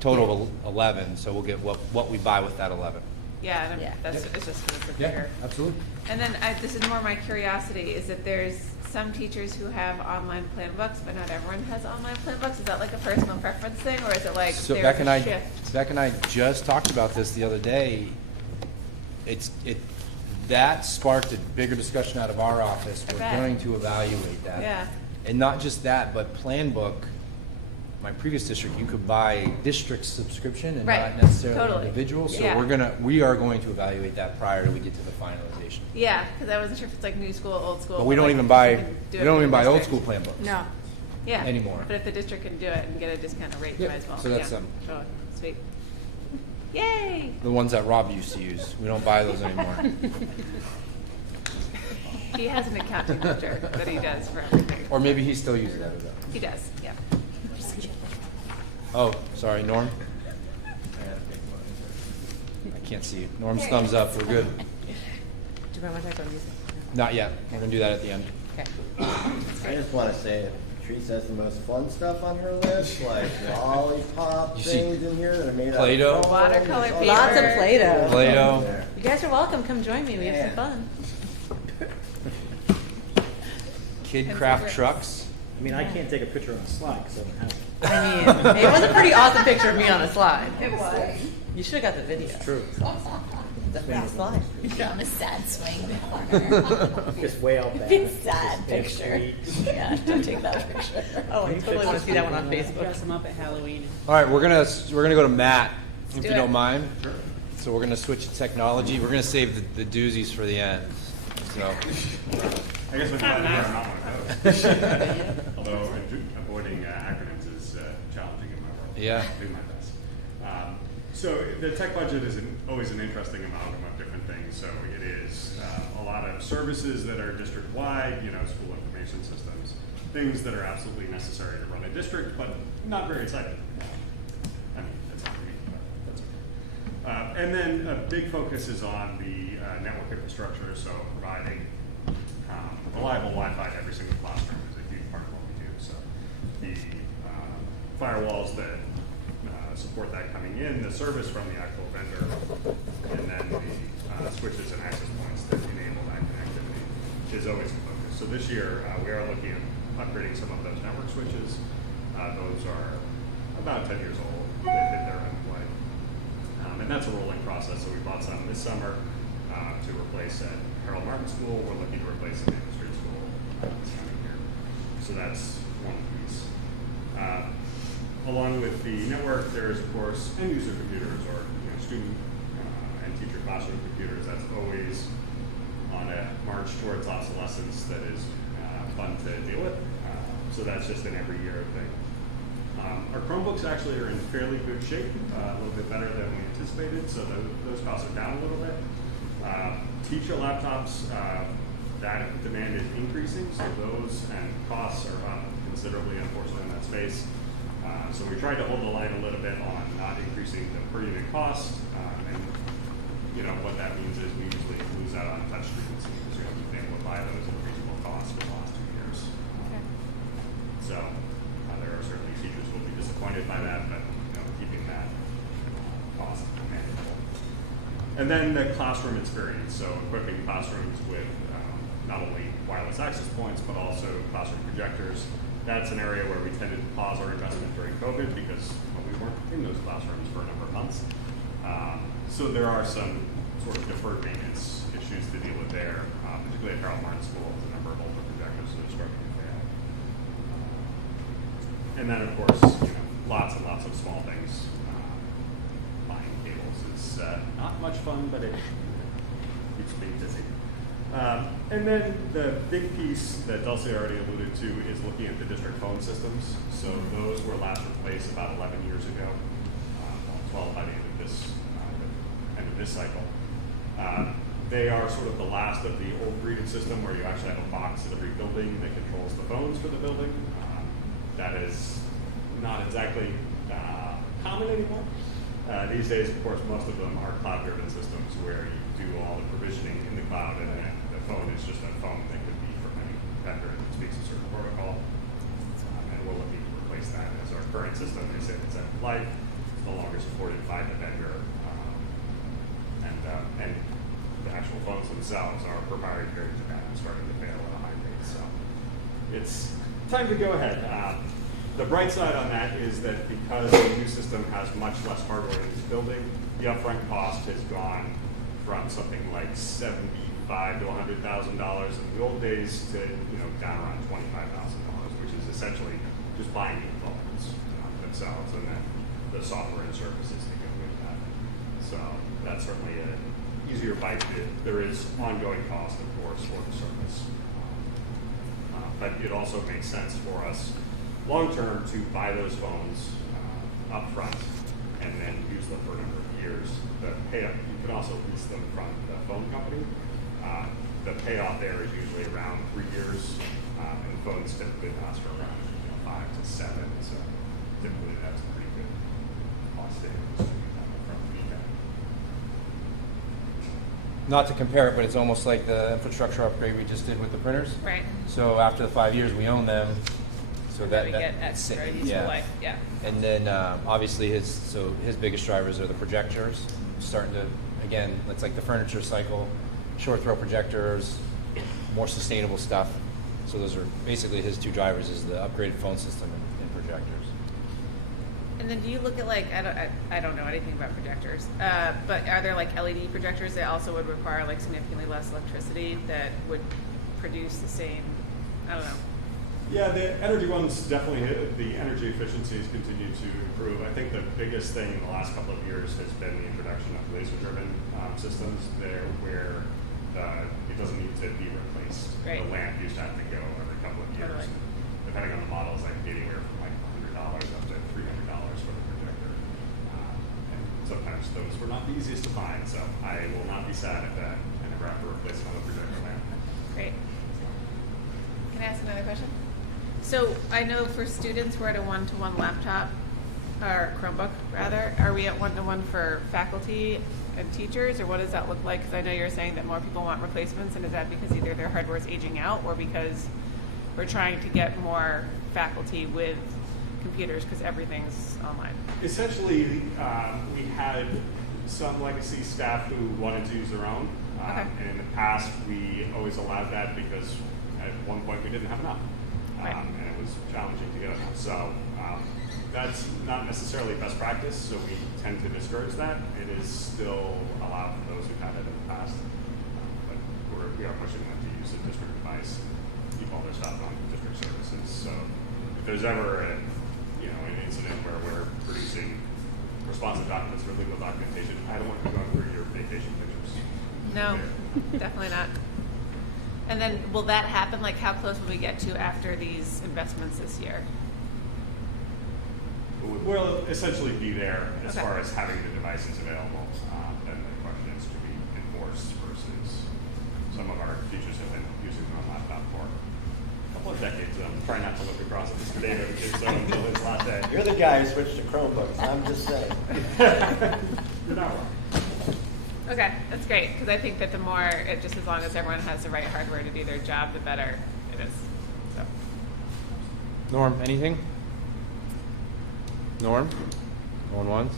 total of 11, so we'll get what we buy with that 11. Yeah, and Yeah. that's, it's just for the figure. absolutely. And then this is more my curiosity, is that there's some teachers who have online plan books, but not everyone has online plan books. Is that like a personal preference thing, or is it like So there's a shift? Beck and I just talked about this the other day. That sparked a bigger discussion out of our office. We're Okay. going to evaluate that. Yeah. And not just that, but Plan Book, my previous district, you could buy district subscription and Right. not necessarily Totally. individual. So Yeah. we are going to evaluate that prior to we get to the finalization. Yeah, because I wasn't sure if it's like new school, old school. But we don't like, even you buy, can do we it don't for even the buy old district. school Plan Books. No. Yeah. anymore. But if the district can do it and get a discounted rate, you Yeah, might as well. so that's Yeah. them. Oh, sweet. Yay! The ones that Rob used to use. We don't buy those anymore. He has an accounting ledger that he does for everything. Or maybe he still uses that. He does, yeah. Oh, sorry, Norm? I can't see you. Norm's thumbs up, we're good. Do you want to talk about music? Not yet, we're gonna do that at the end. Okay. I just want to say that Patrice has the most fun stuff on her list, like lollipop You see things in here that are made Play-Doh? out of foam. Watercolor There's all paper. Lots of kinds Play-Doh. Play-Doh. there. You guys are welcome. Come join me. We have some Yeah. fun. Kid And craft cigarettes. trucks. I mean, I can't take a picture on a slide because I don't have it. I mean, it was a pretty awesome picture of me on a slide. It was. You should have got the video. True. The slide. You're on a sad swing in the corner. Just way out back. Big sad Just picture. sweet. Yeah, don't take that picture. Oh, I totally want to see that one on Facebook. Dress them up at Halloween. All right, we're gonna go to Matt, if do you it. don't mind. So we're gonna switch to technology. We're gonna save the doozies for the end. So, I guess I'm not one of those. Although avoiding acronyms is challenging in my world. Yeah. I'll do my best. So the tech budget is always an interesting amalgam of different things. So it is a lot of services that are district-wide, school information systems, things that are absolutely necessary to run a district, but not very exciting. I mean, that's not for me, but that's okay. And then a big focus is on the network infrastructure, so providing reliable Wi-Fi to every single classroom is a huge part of what we do. So the firewalls that support that coming in, the service from the actual vendor, and then the switches and access points that enable that connectivity is always a focus. So this year, we are looking at upgrading some of those network switches. Those are about 10 years old. They've hit their end of life. And that's a rolling process. So we bought some this summer to replace at Harold Martin School. We're looking to replace at Maple Street School this coming year. So that's one piece. Along with the network, there is, of course, end-user computers or student and teacher classroom computers. That's always on a march towards obsolescence that is fun to deal with. So that's just an every year thing. Our Chromebooks actually are in fairly good shape, a little bit better than we anticipated, so those costs are down a little bit. Teacher laptops, that demand is increasing, so those and costs are up considerably, unfortunately, in that space. So we tried to hold the line a little bit on not increasing the per unit cost, and what that means is we usually lose out on touch screens because we've been able to buy those at reasonable cost for the last 2 years. So there are certainly teachers who will be disappointed by that, but keeping that cost manageable. And then the classroom experience, so equipping classrooms with not only wireless access points, but also classroom projectors. That's an area where we tended to pause our investment during COVID because we weren't in those classrooms for a number of months. So there are some sort of deferred maintenance issues to deal with there, particularly at Harold Martin School. There's a number of older projectors that are starting to fail. And then, of course, lots and lots of small things. Buying cables is not much fun, but it keeps me busy. And then the big piece that Dulcie already alluded to is looking at the district phone systems. So those were last replaced about 11 years ago, 12 by the end of this cycle. They are sort of the last of the old breeded system where you actually have a box at every building that controls the phones for the building. That is not exactly common anymore. These days, of course, most of them are cloud-driven systems where you do all the provisioning in the cloud, and then the phone is just a phone that could be from any vendor that speaks a certain protocol. And we're looking to replace that as our current system is in its end of life. It's no longer supported by the vendor, and the actual phones themselves are proprietary to that and starting to fail at a high rate. So it's time to go ahead. The bright side on that is that because the new system has much less hardware in its building, the upfront cost has gone from something like $75,000 to $100,000 in the old days to down around $25,000, which is essentially just buying the phones themselves and then the software and services that go with that. So that's certainly an easier bite to do. There is ongoing cost, of course, for the service, but it also makes sense for us long-term to buy those phones up front and then use them for a number of years. You can also lease them from the phone company. The payoff there is usually around 3 years, and phones typically last for around 5 to 7. So typically that's a pretty good cost savings to from the Not to compare it, but it's almost like the infrastructure upgrade we just did with the printers. Right. So after the 5 years, we own them. So We get extra useful life, yeah. And then obviously his biggest drivers are the projectors. Starting to, again, it's like the furniture cycle, short throw projectors, more sustainable stuff. So those are basically his two drivers: is the upgraded phone system and projectors. And then do you look at I don't know anything about projectors, but are there like LED projectors that also would require like significantly less electricity that would produce the same, I don't know. Yeah, the energy ones definitely the energy efficiencies continue to improve. I think the biggest thing in the last couple of years has been the introduction of laser-driven systems there where it doesn't need to be replaced. Right. The lamp used to have to go every couple of years. Totally. Depending on the models, like anywhere from like $100 up to $300 for the projector. And sometimes those were not the easiest to find, so I will not be sad if I never have to replace another projector lamp. Great. Can I ask another question? So I know for students we're at a one-to-one laptop, or Chromebook rather. Are we at one-to-one for faculty and teachers, or what does that look like? Because I know you're saying that more people want replacements, and is that because either their hardware is aging out, or because we're trying to get more faculty with computers because everything's online? Essentially, we had some legacy staff who wanted to use their own, Okay. and in the past we always allowed that because at one point we didn't have enough. Right. And it was challenging to get enough. So that's not necessarily best practice, so we tend to discourage that. It is still allowed for those who've had it in the past, but we are pushing them to use a district device and keep all their stuff on district services. So if there's ever an incident where we're producing responsive documents for legal documentation, I don't want to go through your vacation pictures. No, definitely not. And then will that happen? Like how close will we get to after these investments this year? We'll essentially be there as Okay. far as having the devices available. Then the question is to be enforced versus some of our teachers have been using them on laptop for a couple of decades. I'm trying not to look across at Mr. David until his last day. You're the guy who switched to Chromebooks, I'm just saying. You're not wrong. Okay, that's great, because I think that the more, just as long as everyone has the right hardware to do their job, the better it is. So. Norm, anything? Norm? Going once?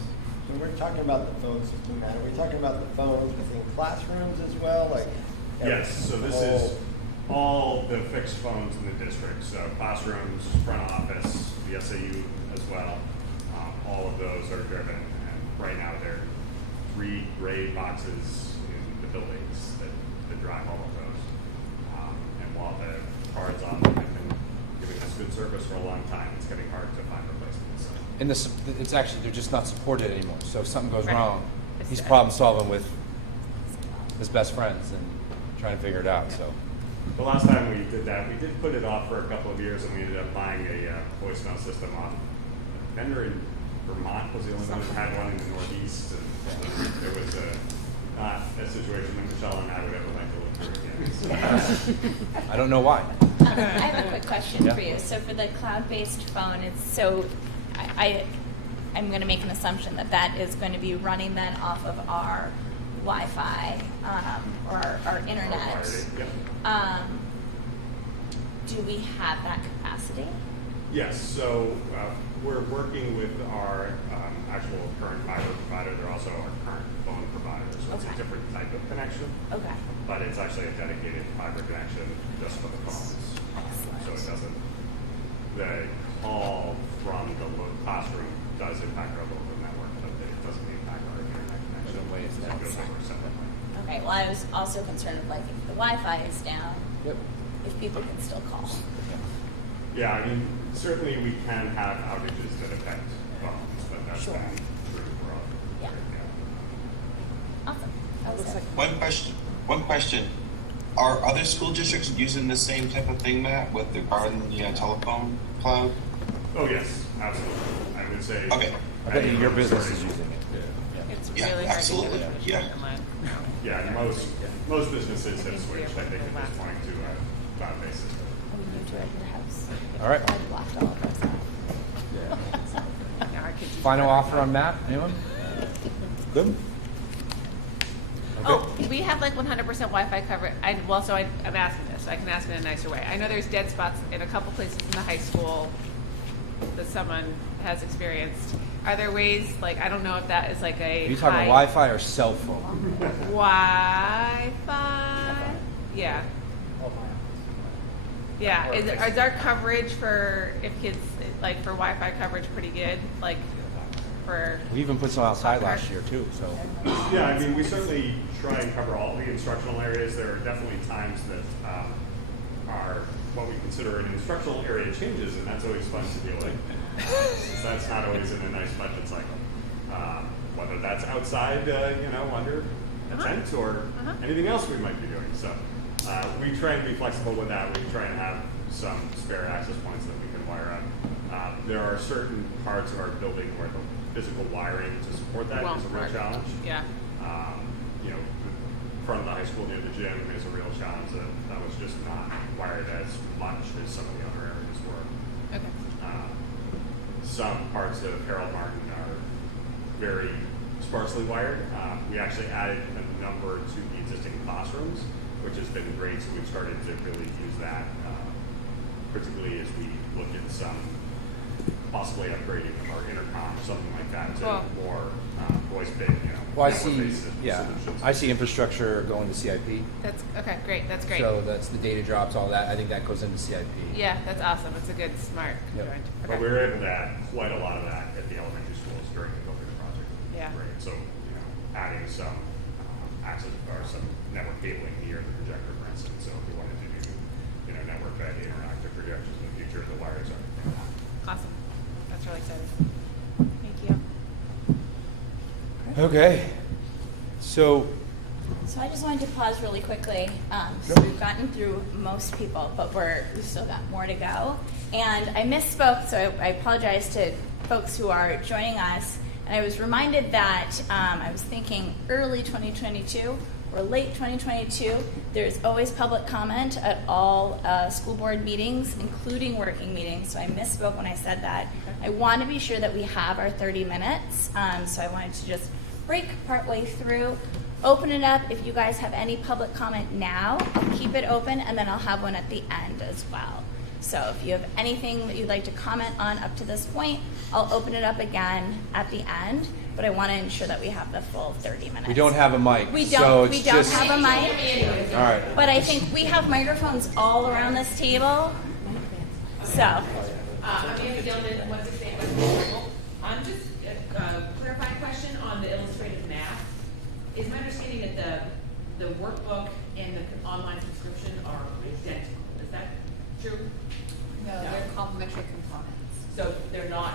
So we're talking about the phone system, Matt. Are we talking about the phones within classrooms as well? Yes, so this is all the fixed phones in the district. So classrooms, front office, the SAU as well. All of those are driven. And right now there are 3 gray boxes in the buildings that drive all of those. And while the cards on them have been giving us good service for a long time, it's getting hard to find replacements. So. And it's actually, they're just not supported anymore. So if something goes Right. wrong, he's problem solving with his best friends and trying to figure it out. So The last time we did that, we did put it off for a couple of years, and we ended up buying a voicemail system off. A vendor in Vermont was the only one who had one in the Northeast. And there was not a situation that Michelle and I would ever like to look through again. I don't know why. I have a quick question Yeah. for you. So for the cloud-based phone, I'm going to make an assumption that that is going to be running then off of our Wi-Fi or our internet. Yep. Do we have that capacity? Yes, so we're working with our actual current fiber provider. They're also our current phone provider, so it's a Okay. different type of connection. Okay. But it's actually a dedicated fiber connection just for the phones. So it doesn't, the call from the classroom does impact our local network, but it doesn't impact our internet connection. The way it's It goes over separately. Okay. Well, I was also concerned of like if the Wi-Fi is down, Yep. if people can still call. Yeah, I mean, certainly we can have outages that affect phones, but that's Sure. been true for all. Yeah. Awesome. That was it. One question. Are other school districts using the same type of thing, Matt, with regarding the telephone cloud? Oh, yes, absolutely. I would say. Okay. I bet your business is using it. It's Yeah, really hard absolutely. to get it Yeah. online. Yeah, most businesses have switched, I think, at this point to a cloud-based system. We moved to your house. All right. I blocked all of us out. Yeah, our kids use Final Wi-Fi. offer on that? Anyone? Good? Oh, we have like 100% Wi-Fi coverage. I'm asking this, so I can ask it in a nicer way. I know there's dead spots in a couple places in the high school that someone has experienced. Are there ways, like, I don't know if that is like a Are you talking Wi-Fi or cell phone? Wi-Fi? Yeah. Yeah, is our coverage for, if kids, like, for Wi-Fi coverage pretty good? Like, for, We even put some outside last year too, so. Yeah, I mean, we certainly try and cover all the instructional areas. There are definitely times that are what we consider an instructional area changes, and that's always fun to deal with. Since that's not always in a nice budget cycle. Whether that's outside, under a tent or anything else we might be doing. So we try and be flexible with that. We try and have some spare access points that we can wire up. There are certain parts of our building where the physical wiring to support that is a real challenge. yeah. The front of the high school near the gym is a real challenge that was just not wired as much as some of the other areas were. Okay. Some parts of Harold Martin are very sparsely wired. We actually added a number to the existing classrooms, which has been great. So we've started to really use that, particularly as we look at some possibly upgrading our intercom, something like that, to Cool. more voice-based, Well, I see, network-based yeah, solutions. I see infrastructure going to CIP. That's, okay, great, that's great. So that's the data drops, all that. I think that goes into CIP. Yeah, that's awesome. It's a good, smart Yep. conjoined. But Okay. we were able to add quite a lot of that at the elementary schools during the COVID project. Yeah. Right. So, adding some access or some network cabling near the projector, for instance. So if we wanted to do, network-fed interactive projections in the future, the wires are. Awesome. That's really exciting. Thank you. Okay. So, So I just wanted to pause really quickly. So we've gotten through most people, but we've still got more to go. And I misspoke, so I apologize to folks who are joining us. And I was reminded that I was thinking early 2022 or late 2022. There's always public comment at all school board meetings, including working meetings. So I misspoke when I said that. I want to be sure that we have our 30 minutes. So I wanted to just break partway through, open it up. If you guys have any public comment now, I'll keep it open, and then I'll have one at the end as well. So if you have anything that you'd like to comment on up to this point, I'll open it up again at the end, but I want to ensure that we have the full 30 minutes. we don't have a mic. We so don't, it's we don't just, have a mic, all right. but I think we have microphones all around this table. So, Amanda Gilman, what's his name? I'm just a clarifying question on the illustrative math. Is my understanding that the workbook and the online subscription are identical? Is that true? No, they're complementary components. So they're not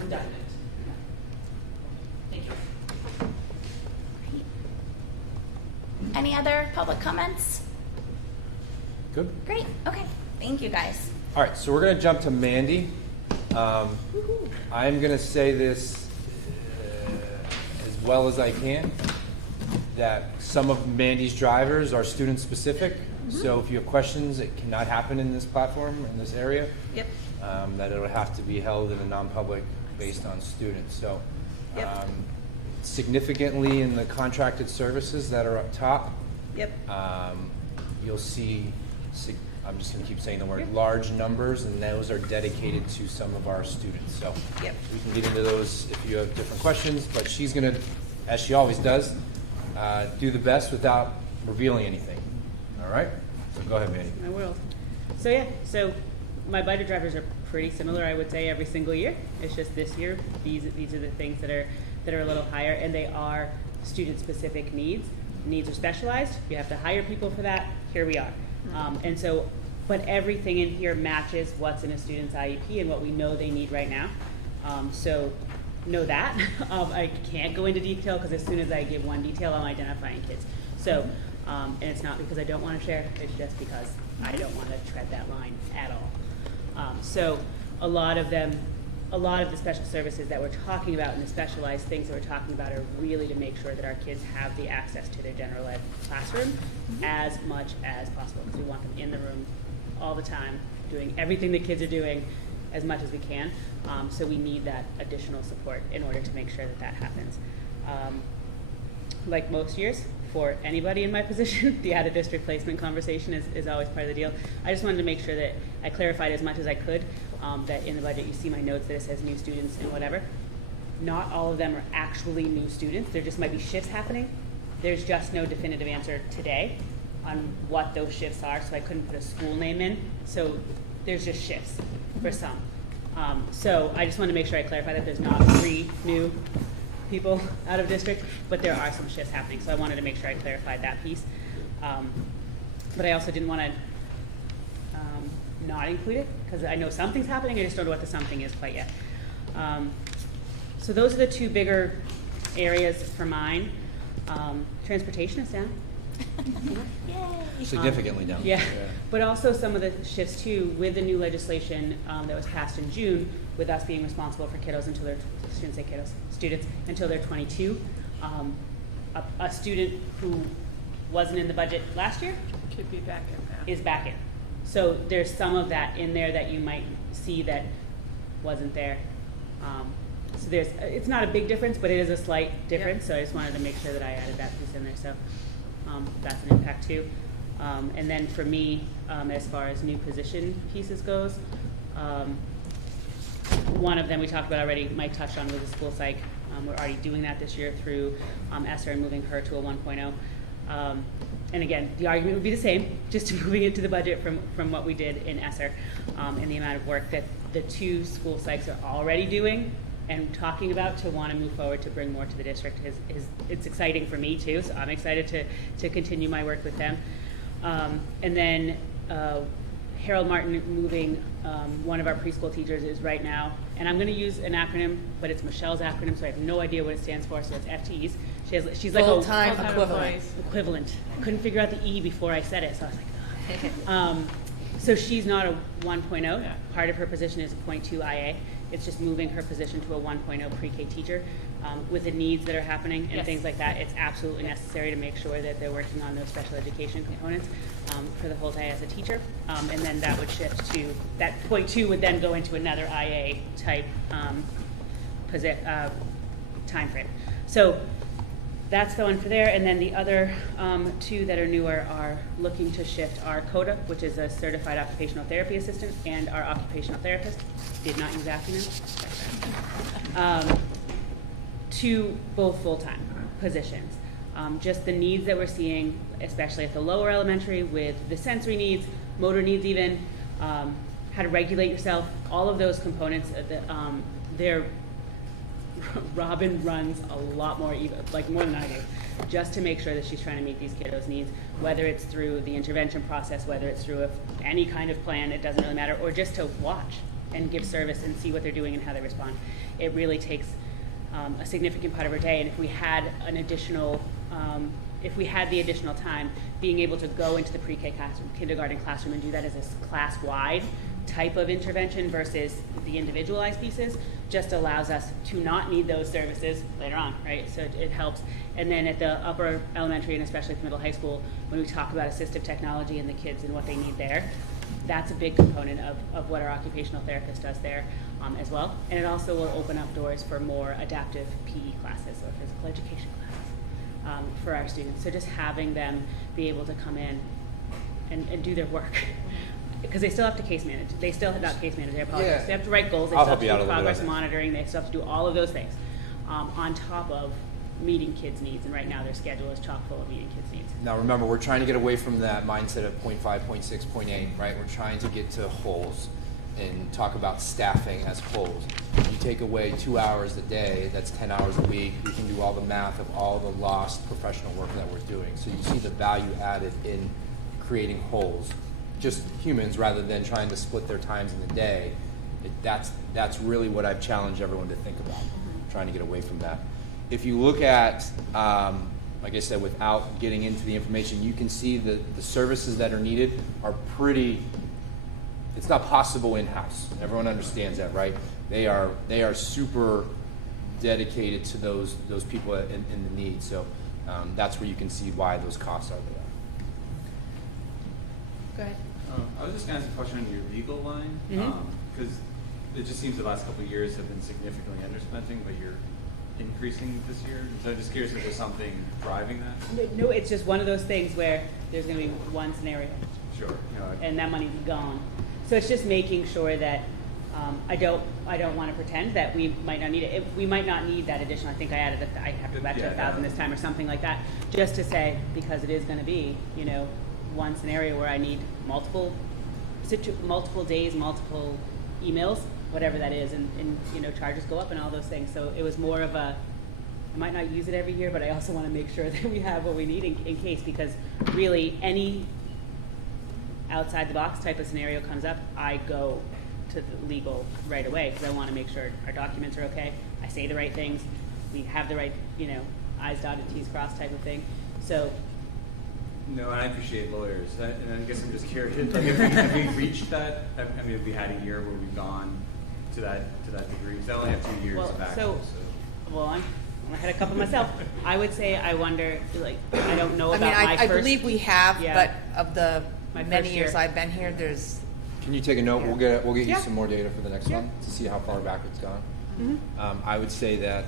redundant? Thank you. any other public comments? Good. Great, okay, thank you guys. All right, so we're going to jump to Mandy. I'm going to say this as well as I can. that some of Mandy's drivers are student-specific. So if you have questions, it cannot happen in this platform, in this area. Yep. That it would have to be held in a non-public based on students. So Yep. significantly in the contracted services that are up top, Yep. you'll see, I'm just going to keep saying the word, large numbers, and those are dedicated to some of our students. So Yep. we can get into those if you have different questions, but she's going to, as she always does, do the best without revealing anything. All right? So go ahead, Mandy. My world. So yeah, so my budget drivers are pretty similar, I would say, every single year. It's just this year, these are the things that are a little higher, and they are student-specific needs. Needs are specialized. You have to hire people for that. Here we are. And so, but everything in here matches what's in a student's IEP and what we know they need right now. So know that. I can't go into detail because as soon as I give one detail, I'm identifying kids. So, and it's not because I don't want to share, it's just because I don't want to tread that line at all. So a lot of the special services that we're talking about and the specialized things that we're talking about are really to make sure that our kids have the access to their general ed classroom as much as possible, because we want them in the room all the time, doing everything the kids are doing as much as we can. So we need that additional support in order to make sure that that happens. Like most years, for anybody in my position, the out-of-district placement conversation is always part of the deal. I just wanted to make sure that I clarified as much as I could, that in the budget you see my notes that it says new students and whatever. Not all of them are actually new students. There just might be shifts happening. There's just no definitive answer today on what those shifts are, so I couldn't put a school name in. So there's just shifts for some. So I just wanted to make sure I clarify that there's not 3 new people out of district, but there are some shifts happening, so I wanted to make sure I clarified that piece. But I also didn't want to not include it, because I know something's happening, I just don't know what the something is quite yet. So those are the 2 bigger areas for mine. Transportation is down. Significantly down. Yeah, but also some of the shifts too with the new legislation that was passed in June, with us being responsible for kiddos until they're, students until they're 22. A student who wasn't in the budget last year Could be back in now. is back in. So there's some of that in there that you might see that wasn't there. So it's not a big difference, but it is a slight difference. So I just wanted to make sure that I added that piece in there. So that's an impact too. And then for me, as far as new position pieces goes, one of them we talked about already, Mike touched on, was the school psych. We're already doing that this year through ESSER and moving her to a 1.0. And again, the argument would be the same, just moving it to the budget from what we did in ESSER, and the amount of work that the 2 school psychs are already doing and talking about to want to move forward to bring more to the district it's exciting for me too, so I'm excited to continue my work with them. And then Harold Martin moving one of our preschool teachers is right now, and I'm going to use an acronym, but it's Michelle's acronym, so I have no idea what it stands for, so it's FTEs. She's like Full-time a equivalent. equivalent. I couldn't figure out the E before I said it, so I was like, ugh. So she's not a 1.0. Yeah. Part of her position is a 0.2 IA. It's just moving her position to a 1.0 pre-K teacher. With the needs that are happening and Yes. things like that, it's absolutely necessary to make sure that they're working on those special education components for the whole day as a teacher. And then that would shift to, that 0.2 would then go into another IA type time frame. So that's the one for there. And then the other 2 that are newer are looking to shift our CODA, which is a certified occupational therapy assistant, and our occupational therapist, did not use acronyms, to both full-time positions. Just the needs that we're seeing, especially at the lower elementary with the sensory needs, motor needs even, how to regulate yourself, all of those components, Robin runs a lot more, like more than I do, just to make sure that she's trying to meet these kiddos' needs, whether it's through the intervention process, whether it's through any kind of plan, it doesn't really matter, or just to watch and give service and see what they're doing and how they respond. It really takes a significant part of her day, and if we had the additional time, being able to go into the pre-K classroom, kindergarten classroom, and do that as a class-wide type of intervention versus the individualized pieces just allows us to not need those services later on, right? So it helps. And then at the upper elementary and especially at the middle high school, when we talk about assistive technology and the kids and what they need there, that's a big component of what our occupational therapist does there as well. And it also will open up doors for more adaptive PE classes or physical education classes for our students. So just having them be able to come in and do their work. Because they still have to case manage. They still not case manage. I apologize. Yeah. They have to write goals. They I'll still help have to you out do a little bit progress on that. monitoring. They still have to do all of those things on top of meeting kids' needs. And right now their schedule is chock full of meeting kids' needs. Now remember, we're trying to get away from that mindset of 0.5, 0.6, 0.8, right? We're trying to get to wholes and talk about staffing as wholes. You take away 2 hours a day, that's 10 hours a week. We can do all the math of all the lost professional work that we're doing. So you see the value added in creating wholes, just humans rather than trying to split their times in the day. That's really what I've challenged everyone to think about, trying to get away from that. If you look at, like I said, without getting into the information, you can see the services that are needed are pretty, it's not possible in-house. Everyone understands that, right? They are super dedicated to those people in the need. So that's where you can see why those costs are there. Go ahead. I was just going to ask a question on your legal line, because it just seems the last couple of years have been significantly underspending, but you're increasing this year. So I'm just curious if there's something driving that. No, it's just one of those things where there's going to be one scenario. Sure. And that money's gone. So it's just making sure that I don't want to pretend that we might not need it. We might not need that additional. I think I added I have to go back to 1,000 this time or something like that, just to say, because it is going to be, one scenario where I need multiple days, multiple emails, whatever that is, and charges go up and all those things. So it was more of a, I might not use it every year, but I also want to make sure that we have what we need in case, because really any outside the box type of scenario comes up, I go to the legal right away because I want to make sure our documents are okay, I say the right things, we have the right, I's dotted, T's crossed type of thing. So. No, and I appreciate lawyers. And I guess I'm just curious, like, have we reached that? I mean, have we had a year where we've gone to that degree? Because I only have 2 years back. Well, I had a couple myself. I would say I wonder, I don't know about I my first. I believe we have, but of the My many first years year. I've been here, there's. Can you take a note? Yeah. We'll get you Yeah. some more data for the next one to see how far back it's gone. I would say that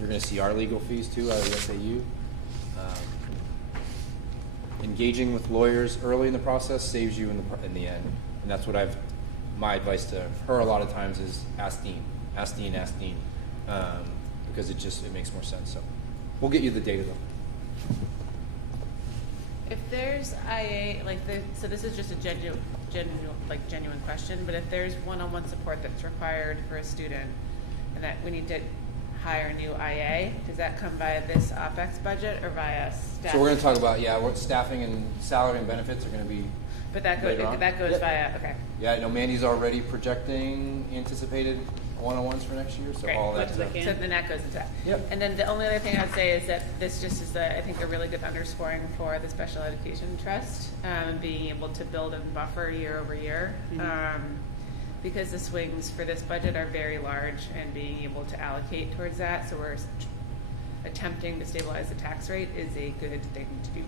you're going to see our legal fees too out of the SAU. Engaging with lawyers early in the process saves you in the end, and that's what my advice to her a lot of times is ask Dean, because it makes more sense. So we'll get you the data though. If there's IA, so this is just a genuine question, but if there's one-on-one support that's required for a student and that we need to hire a new IA, does that come via this OpEx budget or via staff? So we're going to talk about, what staffing and salary and benefits are going to be. But that later on. goes via, okay. Yeah, I know Mandy's already projecting anticipated one-on-ones for next year, so Great. all that Much as I stuff. can. So then that goes into that. Yep. And then the only other thing I would say is that this just is, I think, a really good underscoring for the Special Education Trust, being able to build and buffer year over year. Because the swings for this budget are very large and being able to allocate towards that, so we're attempting to stabilize the tax rate is a good thing to do.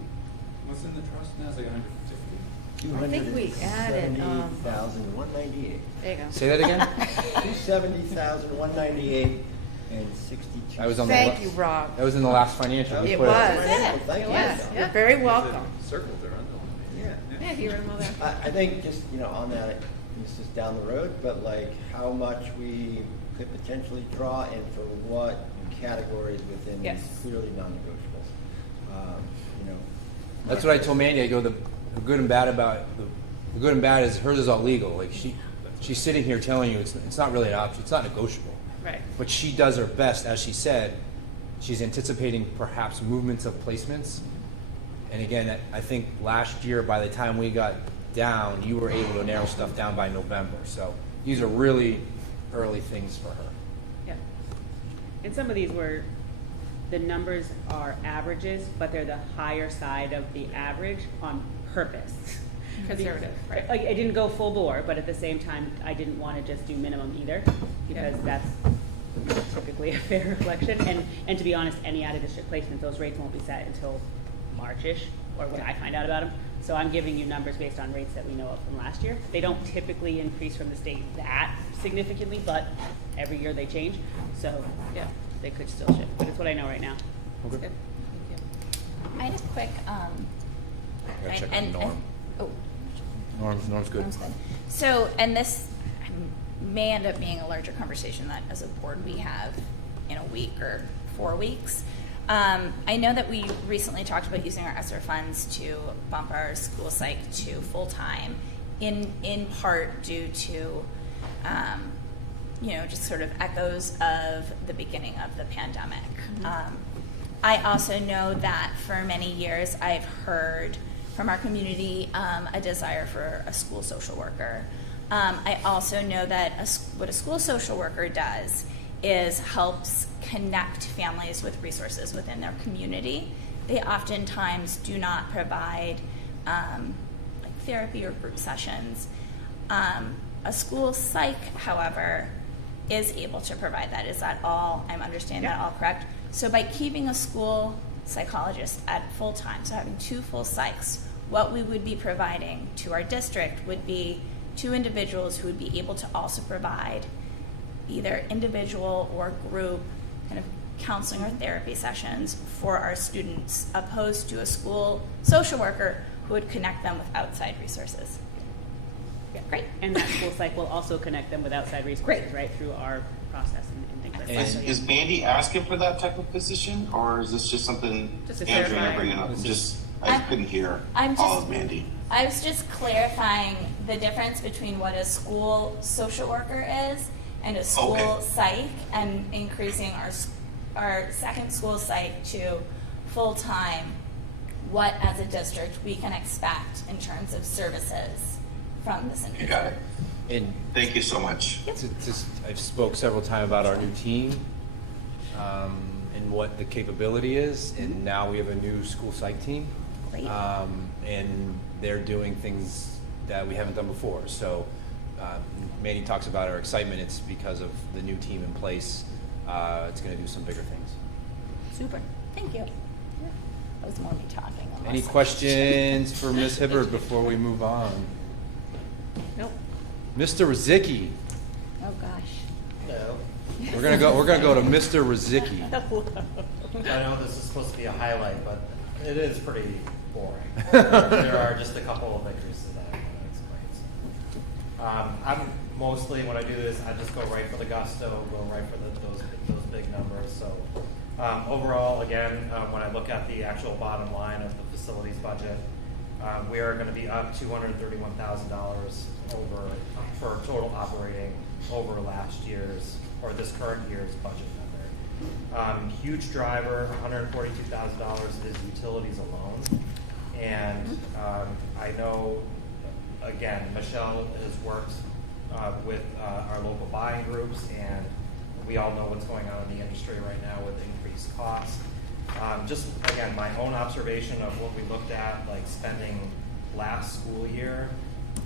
What's in the trust now? It's like 150. I think we added, 270,198. There you go. Say that again? 270,198 and 62. That was on Thank you, Rob. That was in the last financial. We It put was. Thank you. Yes, you're very welcome. Circled there, Yeah. Yeah, if you remember that. I think just, on that, this is down the road, but how much we could potentially draw and for what categories within Yes. clearly non-negotiables. That's what I told Mandy. I go, the good and bad is hers is all legal. Like she's sitting here telling you it's not really an option. It's not negotiable. Right. But she does her best, as she said. She's anticipating perhaps movements of placements. And again, I think last year, by the time we got down, you were able to narrow stuff down by November. So these are really early things for her. Yeah. And some of these the numbers are averages, but they're the higher side of the average on purpose. Conservative, right? Like, I didn't go full bore, but at the same time, I didn't want to just do minimum either, because that's typically a fair reflection. And to be honest, any out-of-district placement, those rates won't be set until March-ish, or when I find out about them. So I'm giving you numbers based on rates that we know of from last year. They don't typically increase from the state that significantly, but every year they change. So, yeah, they could still shift, but it's what I know right now. That's good. I had a quick, Gotta check and- on Norm. oh, Norm's good. Norm's good. So, and this may end up being a larger conversation that as a board we have in a week or 4 weeks. I know that we recently talked about using our ESSER funds to bump our school psych to full-time, in part due to, just sort of echoes of the beginning of the pandemic. I also know that for many years I've heard from our community a desire for a school social worker. I also know that what a school social worker does is helps connect families with resources within their community. They oftentimes do not provide like therapy or group sessions. A school psych, however, is able to provide that. Is that all? I'm understanding that all correct? So by keeping a school psychologist at full time, so having 2 full psychs, what we would be providing to our district would be 2 individuals who would be able to also provide either individual or group kind of counseling or therapy sessions for our students, opposed to a school social worker who would connect them with outside resources. Yeah, great. And that school psych will also connect them with outside resources, right, through our process and things like that. Is, So, yeah. is Mandy asking for that type of position, or is this just something Just Andrew clarifying. and I bringing up? I couldn't hear all of Mandy. I was just clarifying the difference between what a school social worker is and a school Okay. psych, and increasing our second school psych to full-time, what as a district we can expect in terms of services from this You individual. got it. And Thank you so much. I've spoke several times about our new team and what the capability is, and now we have a new school psych team. Great. And they're doing things that we haven't done before. So Mandy talks about our excitement. It's because of the new team in place. It's going to do some bigger things. Super. Thank you. That was more me talking. Any questions for Ms. Hibbard before we move on? Nope. Mr. Rizicki. Oh, gosh. No. We're gonna go to Mr. Rizicki. I know this is supposed to be a highlight, but it is pretty boring. There are just a couple of increases that I want to explain. I'm mostly, when I do this, I just go right for the gusto, go right for those big numbers. So overall, again, when I look at the actual bottom line of the facilities budget, we are going to be up $231,000 over for total operating over last year's or this current year's budget number. Huge driver, $142,000 is utilities alone, and I know, again, Michelle has worked with our local buying groups, and we all know what's going on in the industry right now with increased costs. Just again, my own observation of what we looked at, like spending last school year,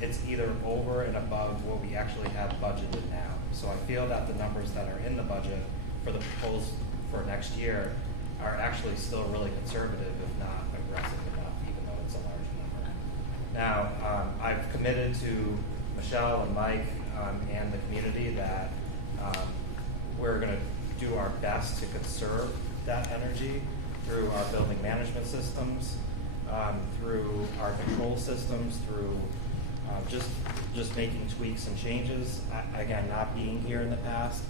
it's either over and above what we actually have budgeted now. So I feel that the numbers that are in the budget for the proposed for next year are actually still really conservative, if not aggressive enough, even though it's a large number. Now, I've committed to Michelle and Mike and the community that we're going to do our best to conserve that energy through our building management systems, through our control systems, through just making tweaks and changes. Again, not being here in the past,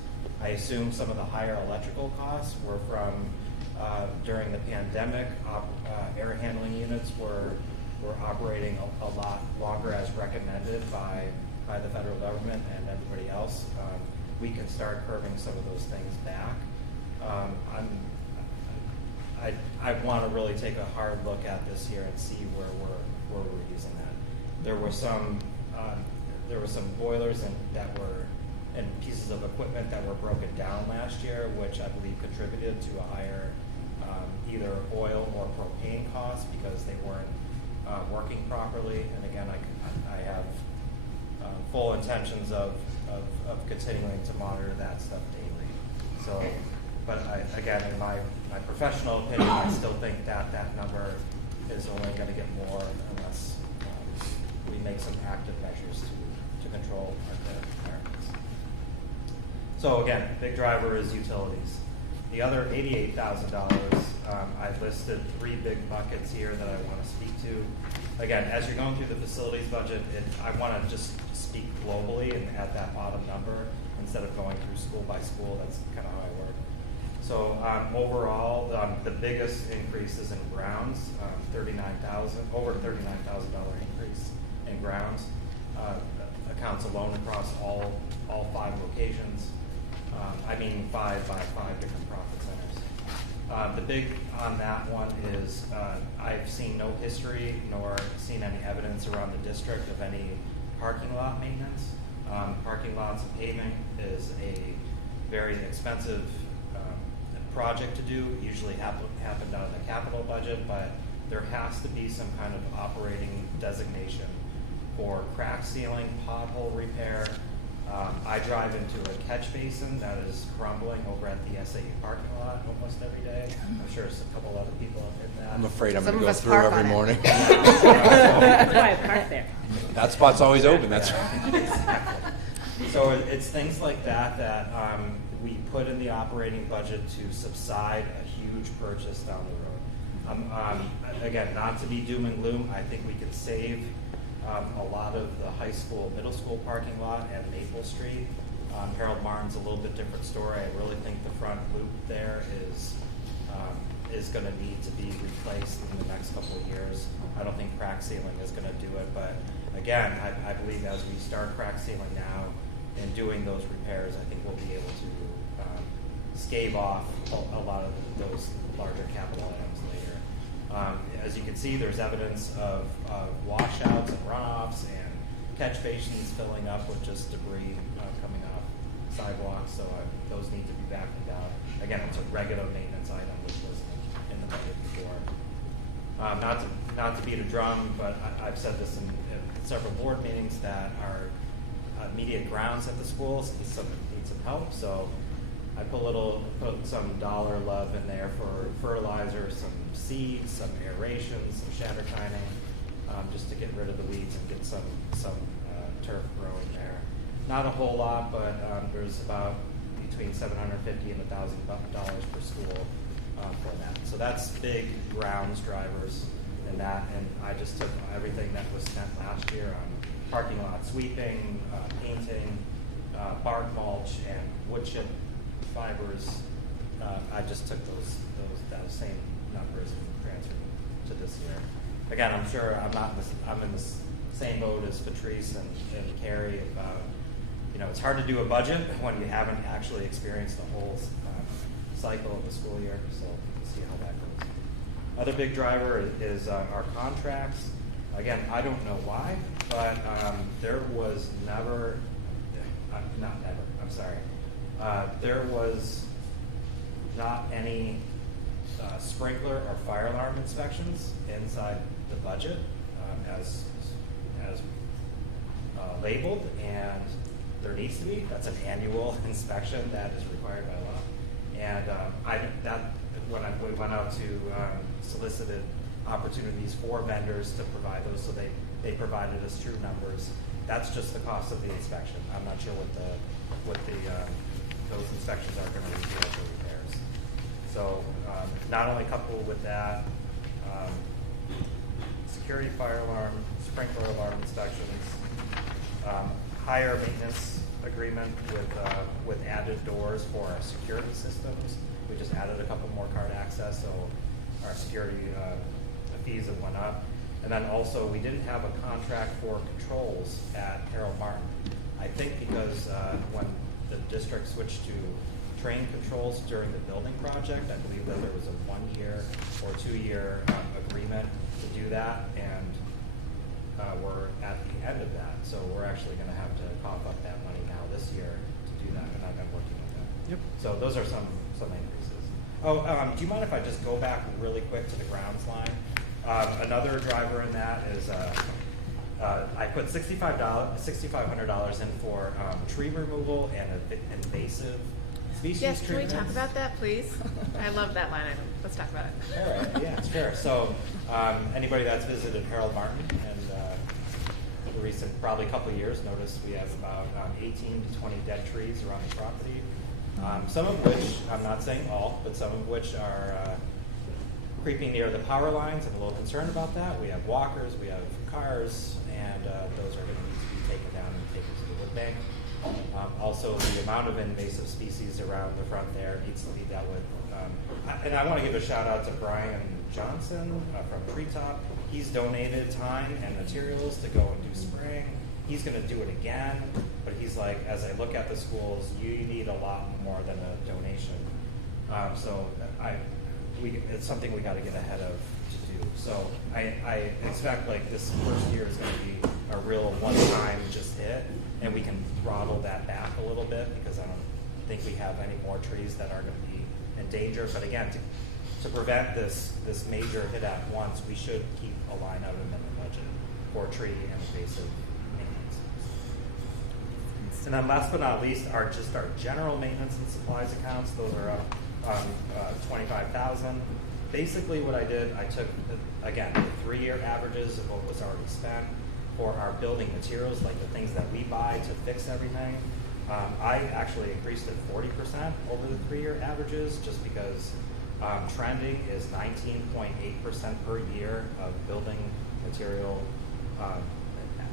I assume some of the higher electrical costs were from during the pandemic. Air handling units were operating a lot longer as recommended by the federal government and everybody else. We can start curbing some of those things back. I want to really take a hard look at this here and see where we're using that. There were some boilers and pieces of equipment that were broken down last year, which I believe contributed to a higher either oil or propane cost because they weren't working properly. And again, I have full intentions of continuing to monitor that stuff daily. So, but again, in my professional opinion, I still think that number is only going to get more unless we make some active measures to control our credit. So again, big driver is utilities. The other $88,000, I've listed 3 big buckets here that I want to speak to. Again, as you're going through the facilities budget, I want to just speak globally and at that bottom number instead of going through school by school. That's kind of how I work. So overall, the biggest increase is in grounds, over $39,000 increase in grounds. Accounts alone across all 5 locations. I mean 5 by 5 different profit centers. The big on that one is I've seen no history nor seen any evidence around the district of any parking lot maintenance. Parking lots and paving is a very expensive project to do, usually happened out of the capital budget, but there has to be some kind of operating designation for crack sealing, pothole repair. I drive into a catch basin that is crumbling over at the SAU parking lot almost every day. I'm sure there's a couple other people in that. I'm afraid I'm Some going to of go us through park every on it. morning. That's why I parked there. That spot's always open, that's right. So it's things like that we put in the operating budget to subside a huge purchase down the road. Again, not to be doom and gloom, I think we could save a lot of the high school, middle school parking lot at Maple Street. Harold Martin's a little bit different story. I really think the front loop there is going to need to be replaced in the next couple of years. I don't think crack sealing is going to do it, but again, I believe as we start crack sealing now and doing those repairs, I think we'll be able to stave off a lot of those larger capital items later. As you can see, there's evidence of washouts and runoffs and catch basins filling up with just debris coming off sidewalks, so those need to be vacuumed out. Again, it's a regular maintenance item, which was in the budget before. Not to beat a drum, but I've said this in several board meetings that our immediate grounds at the schools need some help. So I put some dollar love in there for fertilizer, some seeds, some aeration, some shatter tining, just to get rid of the weeds and get some turf growing there. Not a whole lot, but there's about between $750 and $1,000 per school for that. So that's big grounds drivers in that, and I just took everything that was spent last year on parking lot sweeping, painting, bark mulch, and wood chip fibers. I just took those same numbers and transferred them to this year. Again, I'm sure I'm in the same boat as Patrice and Carrie about, it's hard to do a budget when you haven't actually experienced the whole cycle of the school year, so we'll see how that goes. Other big driver is our contracts. Again, I don't know why, but there was there was not any sprinkler or fire alarm inspections inside the budget as labeled, and there needs to be. That's an annual inspection that is required by law. And when we went out to solicited opportunities for vendors to provide those, so they provided us true numbers. That's just the cost of the inspection. I'm not sure what those inspections are going to reveal for repairs. So not only coupled with that, security fire alarm, sprinkler alarm inspections, higher maintenance agreement with added doors for our security systems. We just added a couple more card access, so our security fees have went up. And then also, we didn't have a contract for controls at Harold Martin. I think because when the district switched to train controls during the building project, I believe that there was a 1-year or 2-year agreement to do that, and we're at the end of that. So we're actually going to have to cough up that money now this year to do that, and I've been working on that. Yep. So those are some increases. Oh, do you mind if I just go back really quick to the grounds line? Another driver in that is, I put $6,500 in for tree removal and invasive species Yes, can we treatments. talk about that, please? I love that line item. Let's talk about it. All right, yeah, sure. So, anybody that's visited Harold Martin and the recent, probably couple of years, noticed we have about 18 to 20 dead trees around the property. Some of which, I'm not saying all, but some of which are creeping near the power lines. I'm a little concerned about that. We have walkers, we have cars, and those are going to need to be taken down and taken to the wood bank. Also, the amount of invasive species around the front there needs to be dealt with. And I want to give a shout out to Brian Johnson from Treetop. He's donated time and materials to go and do spraying. He's going to do it again, but he's like, as I look at the schools, you need a lot more than a donation. So it's something we got to get ahead of to do. So I expect like this first year is going to be a real one-time just hit, and we can throttle that back a little bit because I don't think we have any more trees that are going to be in danger. But again, to prevent this major hit at once, we should keep a line item in the budget for tree and invasive maintenance. And then last but not least are just our general maintenance and supplies accounts. Those are up $25,000. Basically what I did, I took, again, the 3-year averages of what was already spent for our building materials, like the things that we buy to fix everything. I actually increased it 40% over the 3-year averages just because trending is 19.8% per year of building material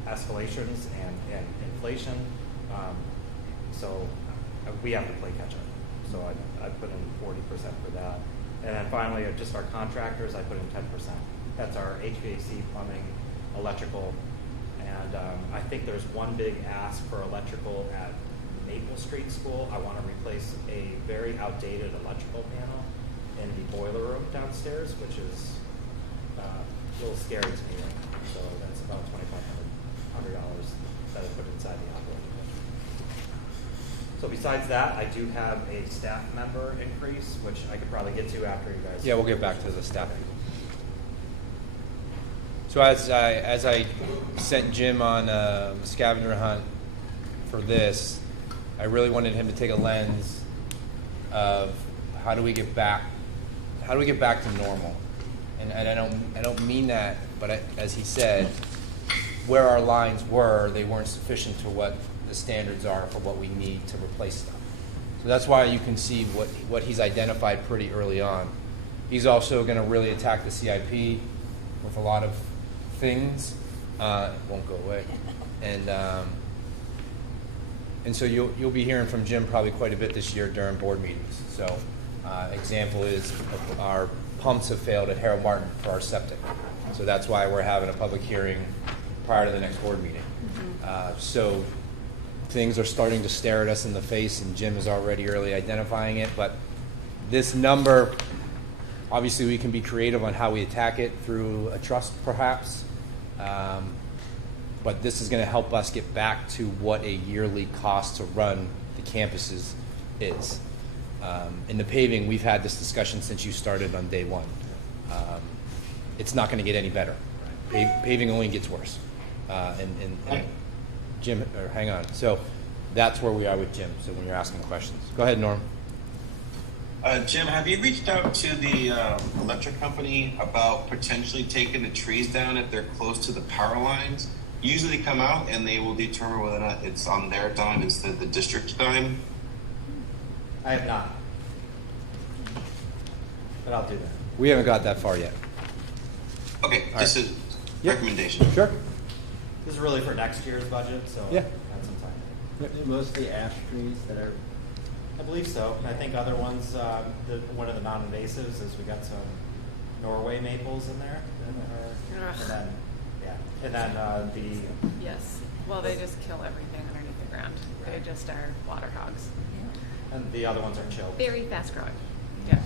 escalations and inflation. So we have to play catch up. So I put in 40% for that. And then finally, just our contractors, I put in 10%. That's our HVAC, plumbing, electrical. And I think there's one big ask for electrical at Maple Street School. I want to replace a very outdated electrical panel in the boiler room downstairs, which is a little scary to me right now. So that's about $2,500 that I put inside the operating budget. So besides that, I do have a staff member increase, which I could probably get to after you guys. Yeah, we'll get back to the staff people. So as I sent Jim on a scavenger hunt for this, I really wanted him to take a lens of how do we get back to normal, and I don't mean that, but as he said, where our lines were, they weren't sufficient to what the standards are for what we need to replace stuff. So that's why you can see what he's identified pretty early on. He's also going to really attack the CIP with a lot of things. It won't go away, and so you'll be hearing from Jim probably quite a bit this year during board meetings. So example is our pumps have failed at Harold Martin for our septic. So that's why we're having a public hearing prior to the next board meeting. So things are starting to stare at us in the face, and Jim is already early identifying it. But this number, obviously we can be creative on how we attack it through a trust perhaps. But this is going to help us get back to what a yearly cost to run the campuses is. In the paving, we've had this discussion since you started on day one. It's not going to get any better. Paving only gets worse. And Jim, or hang on. So that's where we are with Jim. So when you're asking questions, go ahead, Norm. Jim, have you reached out to the electric company about potentially taking the trees down if they're close to the power lines? Usually they come out and they will determine whether or not it's on their dime instead of the district's dime. I have not, but I'll do that. We haven't got that far yet. Okay, All just right. a recommendation. Sure. This is really for next year's budget, so Yeah. that's some time. Mostly ash trees that are. I believe so. I think other ones, one of the non-invasives is we got some Norway maples in there. And then, yeah. And then the Yes. Well, they just kill everything underneath the ground. They just are water hogs. and the other ones are chilled. Very fast growing. Yeah.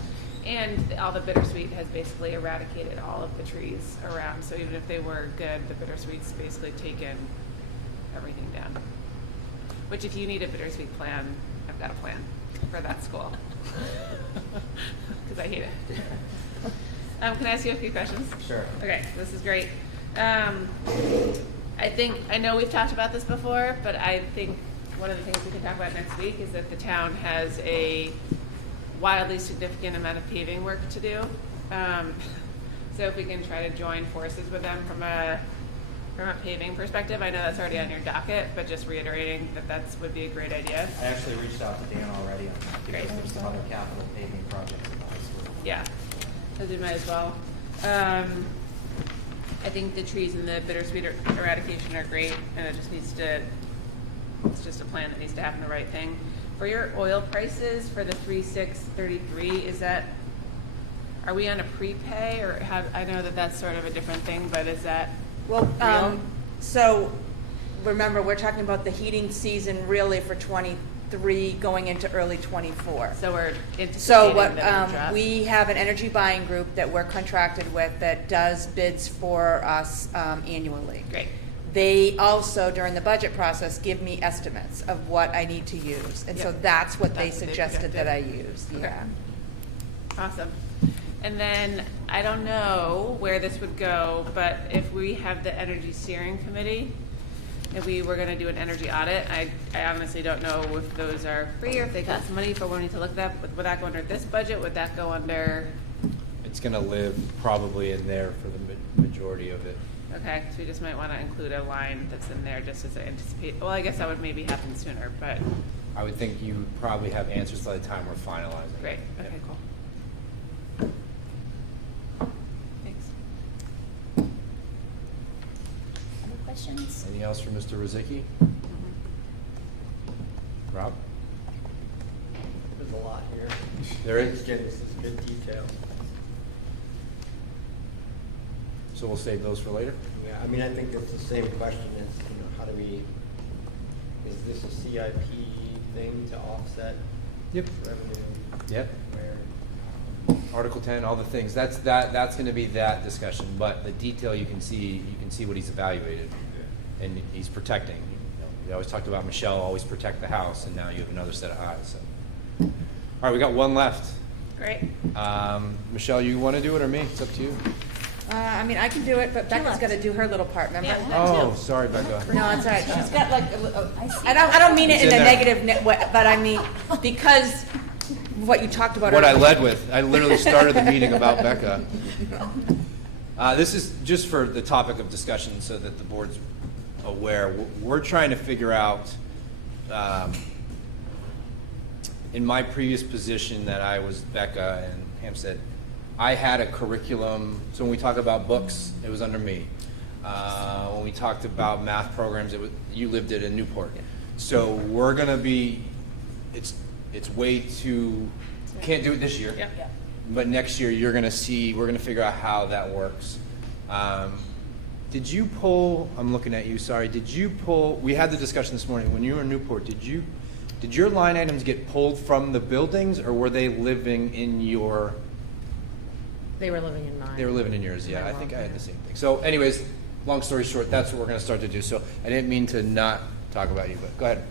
And all the bittersweet has basically eradicated all of the trees around. So even if they were good, the bittersweet's basically taken everything down. Which if you need a bittersweet plan, I've got a plan for that school. Because I hate it. Can I ask you a few questions? Sure. Okay, this is great. I know we've talked about this before, but I think one of the things we can talk about next week is that the town has a wildly significant amount of paving work to do. So if we can try to join forces with them from a paving perspective, I know that's already on your docket, but just reiterating that would be a great idea. I actually reached out to Dan already on that because Great. there's some other capital paving projects in the high school. Yeah, as we might as well. I think the trees and the bittersweet eradication are great, and it's just a plan that needs to happen the right thing. For your oil prices for the 3/6/33, are we on a prepay or I know that that's sort of a different thing, but is that Well, real? so remember, we're talking about the heating season really for 23 going into early 24. So we're So anticipating what, that it'll drop? we have an energy buying group that we're contracted with that does bids for us annually. Great. They also, during the budget process, give me estimates of what I need to use. And so Yep. that's what they That's what they suggested that I projected. use, Okay. yeah. Awesome. And then, I don't know where this would go, but if we have the Energy Steering Committee, if we were gonna do an energy audit, I honestly don't know if those are free or if they cost money, but we need to look at that. Would that go under this budget? Would that go under, It's gonna live probably in there for the majority of it. okay, so we just might wanna include a line that's in there just as I anticipate, well, I guess that would maybe happen sooner, but, I would think you would probably have answers by the time we're finalizing. great, Yeah. okay, cool. Thanks. Other questions? Anything else for Mr. Rozicki? Rob? There's a lot here. There is? Again, this is good detail. So we'll save those for later? Yeah, I mean, I think it's the same question as, how do we, is this a CIP thing to offset Yep. revenue? Yep. Where, Article 10, all the things, that's gonna be that discussion, but the detail you can see what he's evaluated and he's protecting. We always talked about Michelle always protect the house, and now you have another set of eyes, so. All right, we got one left. Great. Michelle, you wanna do it or me? It's up to you. I mean, I can do it, but Becca's got to do her little part, remember? Yeah. Oh, sorry, Becca. No, it's all right. She's got like, I don't mean it It's in in a there. negative way, but I mean, because of what you talked about What I earlier. led with, I literally started the meeting about Becca. This is just for the topic of discussion so that the board's aware. We're trying to figure out, in my previous position that I was Becca and Hampstead, I had a curriculum, so when we talk about books, it was under me. When we talked about math programs, you lived it in Newport. So we're gonna be, it's way too, can't do it this year. Yep. Yeah. But next year, we're gonna figure out how that works. Did you pull, I'm looking at you, sorry, we had the discussion this morning, when you were in Newport, did your line items get pulled from the buildings, or were they living in your? They were living in mine. They were living in yours, yeah, I think I had the same thing. So anyways, long story short, that's what we're gonna start to do, so I didn't mean to not talk about you, but go ahead.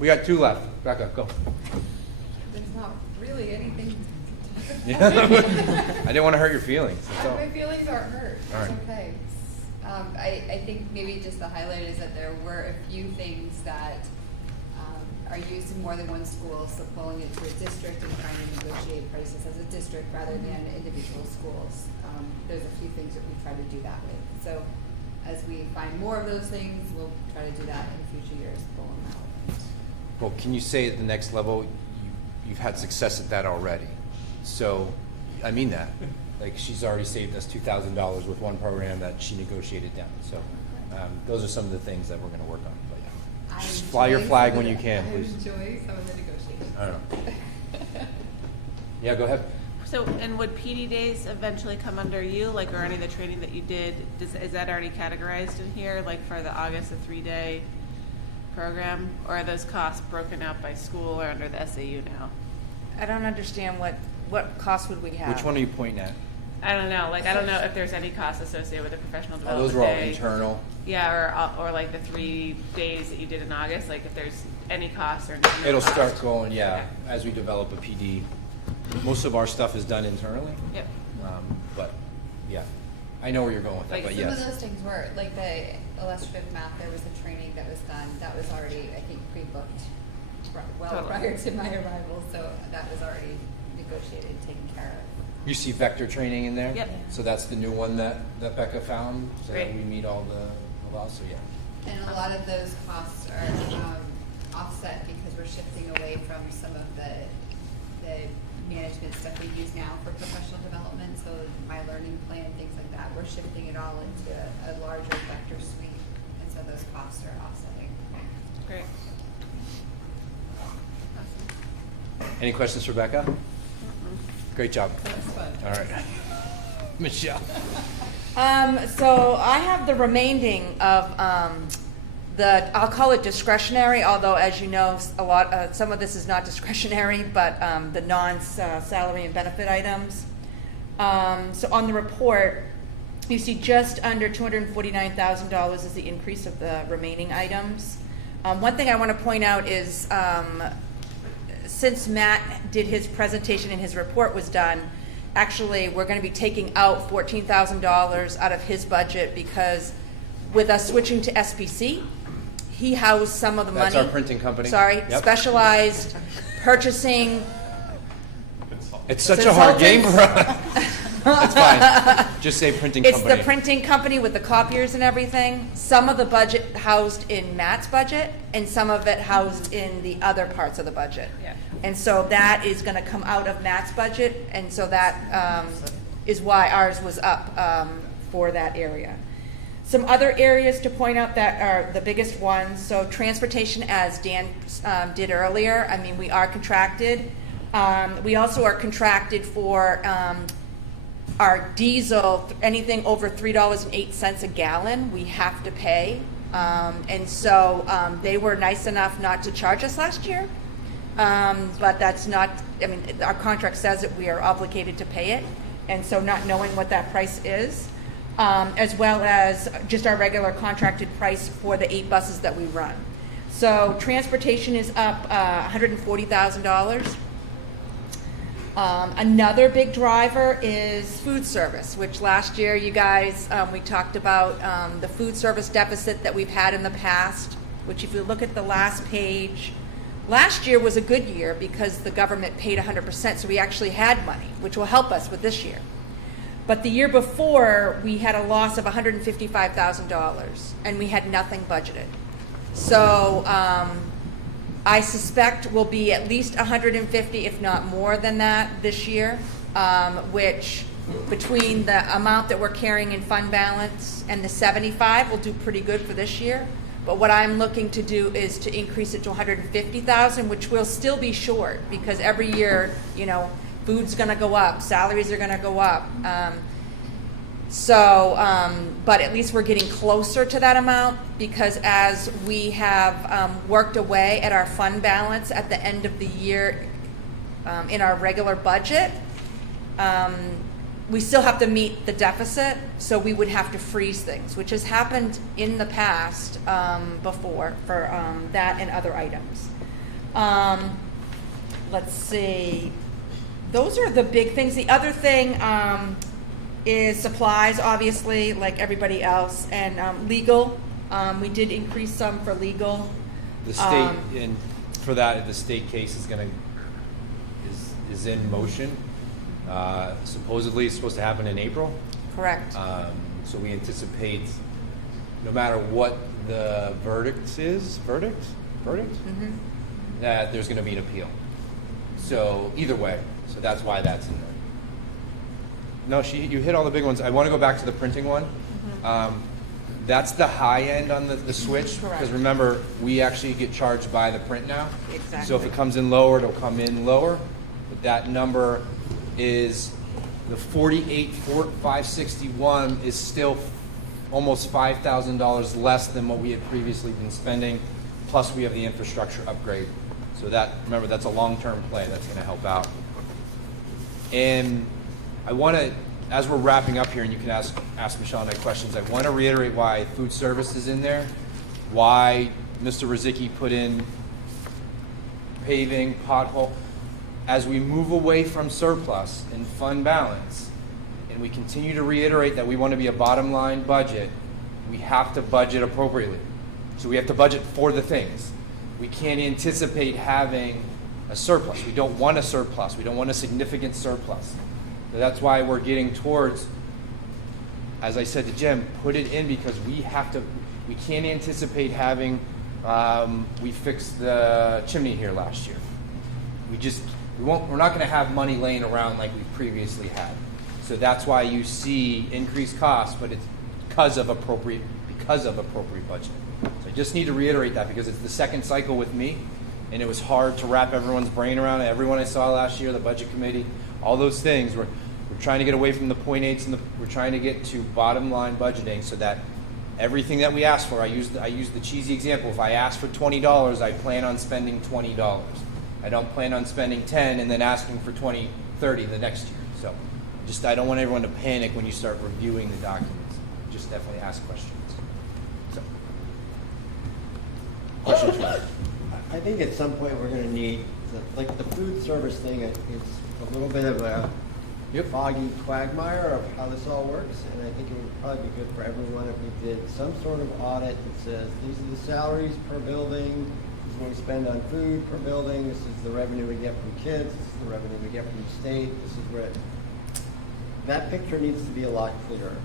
We got 2 left, Becca, go. There's not really anything. I didn't wanna hurt your feelings, that's all. My feelings aren't hurt. All It's right. okay. I think maybe just the highlight is that there were a few things that are used in more than one school, so pulling it to a district and trying to negotiate prices as a district rather than individual schools. There's a few things that we try to do that with. So as we find more of those things, we'll try to do that in future years, pull them out. Well, can you say at the next level, you've had success at that already? So, I mean that. Like, she's already saved us $2,000 with one program that she negotiated down. So, those are some of the things that we're gonna work on. But yeah. Just fly your flag when you can, please. I enjoy some of the negotiations. I don't know. Yeah, go ahead. So, and would PD days eventually come under you, like, or any of the training that you did, is that already categorized in here, like for the August, the 3-day program? Or are those costs broken out by school or under the SAU now? I don't understand what cost would we have? Which one are you pointing at? I don't know, like, I don't know if there's any costs associated with the professional development Those are all day. internal. Yeah, or like the 3 days that you did in August, like if there's any costs or no It'll cost. start going, yeah, as we develop a PD. Most of our stuff is done internally. Yep. But yeah. I know where you're going with that, Like but Some yes. of those things were, like the illustrative math, there was a training that was done, that was already, I think, pre-booked well Totally. prior to my arrival, so that was already negotiated, taken care of. You see vector training in there? Yep. So that's the new one that Becca found, so that Great. we meet all the laws, so yeah. And a lot of those costs are offset because we're shifting away from some of the management stuff we use now for professional development, so my learning plan, things like that, we're shifting it all into a larger vector suite, and so those costs are offsetting. Great. Any questions for Becca? Great job. All right. Michelle. So I have the remaining of I'll call it discretionary, although as you know, some of this is not discretionary, but the non-salary and benefit items. So on the report, you see just under $249,000 is the increase of the remaining items. One thing I want to point out is since Matt did his presentation and his report was done, actually we're going to be taking out $14,000 out of his budget because with us switching to SBC, he housed some of the money. That's our printing company. Sorry, Yep. specialized purchasing. It's such a hard game for us. It's fine. Just say printing It's company. the printing company with the copiers and everything. Some of the budget housed in Matt's budget, and some of it housed in the other parts of the budget. Yeah. And so that is going to come out of Matt's budget, and so that is why ours was up for that area. Some other areas to point out that are the biggest ones. So transportation, as Dan did earlier, I mean, we are contracted. We also are contracted for our diesel, anything over $3.08 a gallon, we have to pay. And so they were nice enough not to charge us last year. But that's not, I mean, our contract says that we are obligated to pay it. And so not knowing what that price is, as well as just our regular contracted price for the 8 buses that we run. So transportation is up $140,000. Another big driver is food service, which last year you guys, we talked about the food service deficit that we've had in the past, which if you look at the last page, last year was a good year because the government paid 100%, so we actually had money, which will help us with this year. But the year before, we had a loss of $155,000, and we had nothing budgeted. So I suspect we'll be at least 150, if not more than that this year, which between the amount that we're carrying in fund balance and the 75 will do pretty good for this year. But what I'm looking to do is to increase it to 150,000, which will still be short because every year, you know, food's going to go up, salaries are going to go up. But at least we're getting closer to that amount because as we have worked away at our fund balance at the end of the year in our regular budget, we still have to meet the deficit, so we would have to freeze things, which has happened in the past before for that and other items. Let's see. Those are the big things. The other thing is supplies, obviously, like everybody else, and legal. We did increase some for legal. The state, and for that, the state case is in motion. Supposedly, it's supposed to happen in April. Correct. So we anticipate, no matter what the verdict, Mm-hmm. that there's going to be an appeal. So either way, so that's why that's in there. No, you hit all the big ones. I want to go back to the printing one. Mm-hmm. That's the high end on the switch. Correct. Because remember, we actually get charged by the print now. Exactly. So if it comes in lower, it'll come in lower. But that number is the 48,561 is still almost $5,000 less than what we had previously been spending. Plus, we have the infrastructure upgrade. So that, remember, that's a long-term play that's going to help out. And I want to, as we're wrapping up here, and you can ask Michelle and I questions, I want to reiterate why food service is in there, why Mr. Rizicki put in paving, pothole. As we move away from surplus and fund balance, and we continue to reiterate that we want to be a bottom line budget, we have to budget appropriately. So we have to budget for the things. We can't anticipate having a surplus. We don't want a surplus. We don't want a significant surplus. So that's why we're getting towards, as I said to Jim, put it in because we can't anticipate having, we fixed the chimney here last year. We're not going to have money laying around like we previously had. So that's why you see increased costs, but it's because of appropriate budgeting. So I just need to reiterate that because it's the second cycle with me, and it was hard to wrap everyone's brain around it. Everyone I saw last year, the budget committee, all those things. We're trying to get away from the 0.8s and we're trying to get to bottom line budgeting so that everything that we ask for, I use the cheesy example. If I ask for $20, I plan on spending $20. I don't plan on spending 10 and then asking for 20, 30 the next year. So I don't want everyone to panic when you start reviewing the documents. Just definitely ask questions. So, questions for me? I think at some point we're going to need, like the food service thing is a little bit of a foggy quagmire of how this all works, and I think it would probably be good for everyone if we did some sort of audit that says these are the salaries per building, this is what we spend on food per building, this is the revenue we get from kids, this is the revenue we get from the state, this is where that picture needs to be a lot clearer,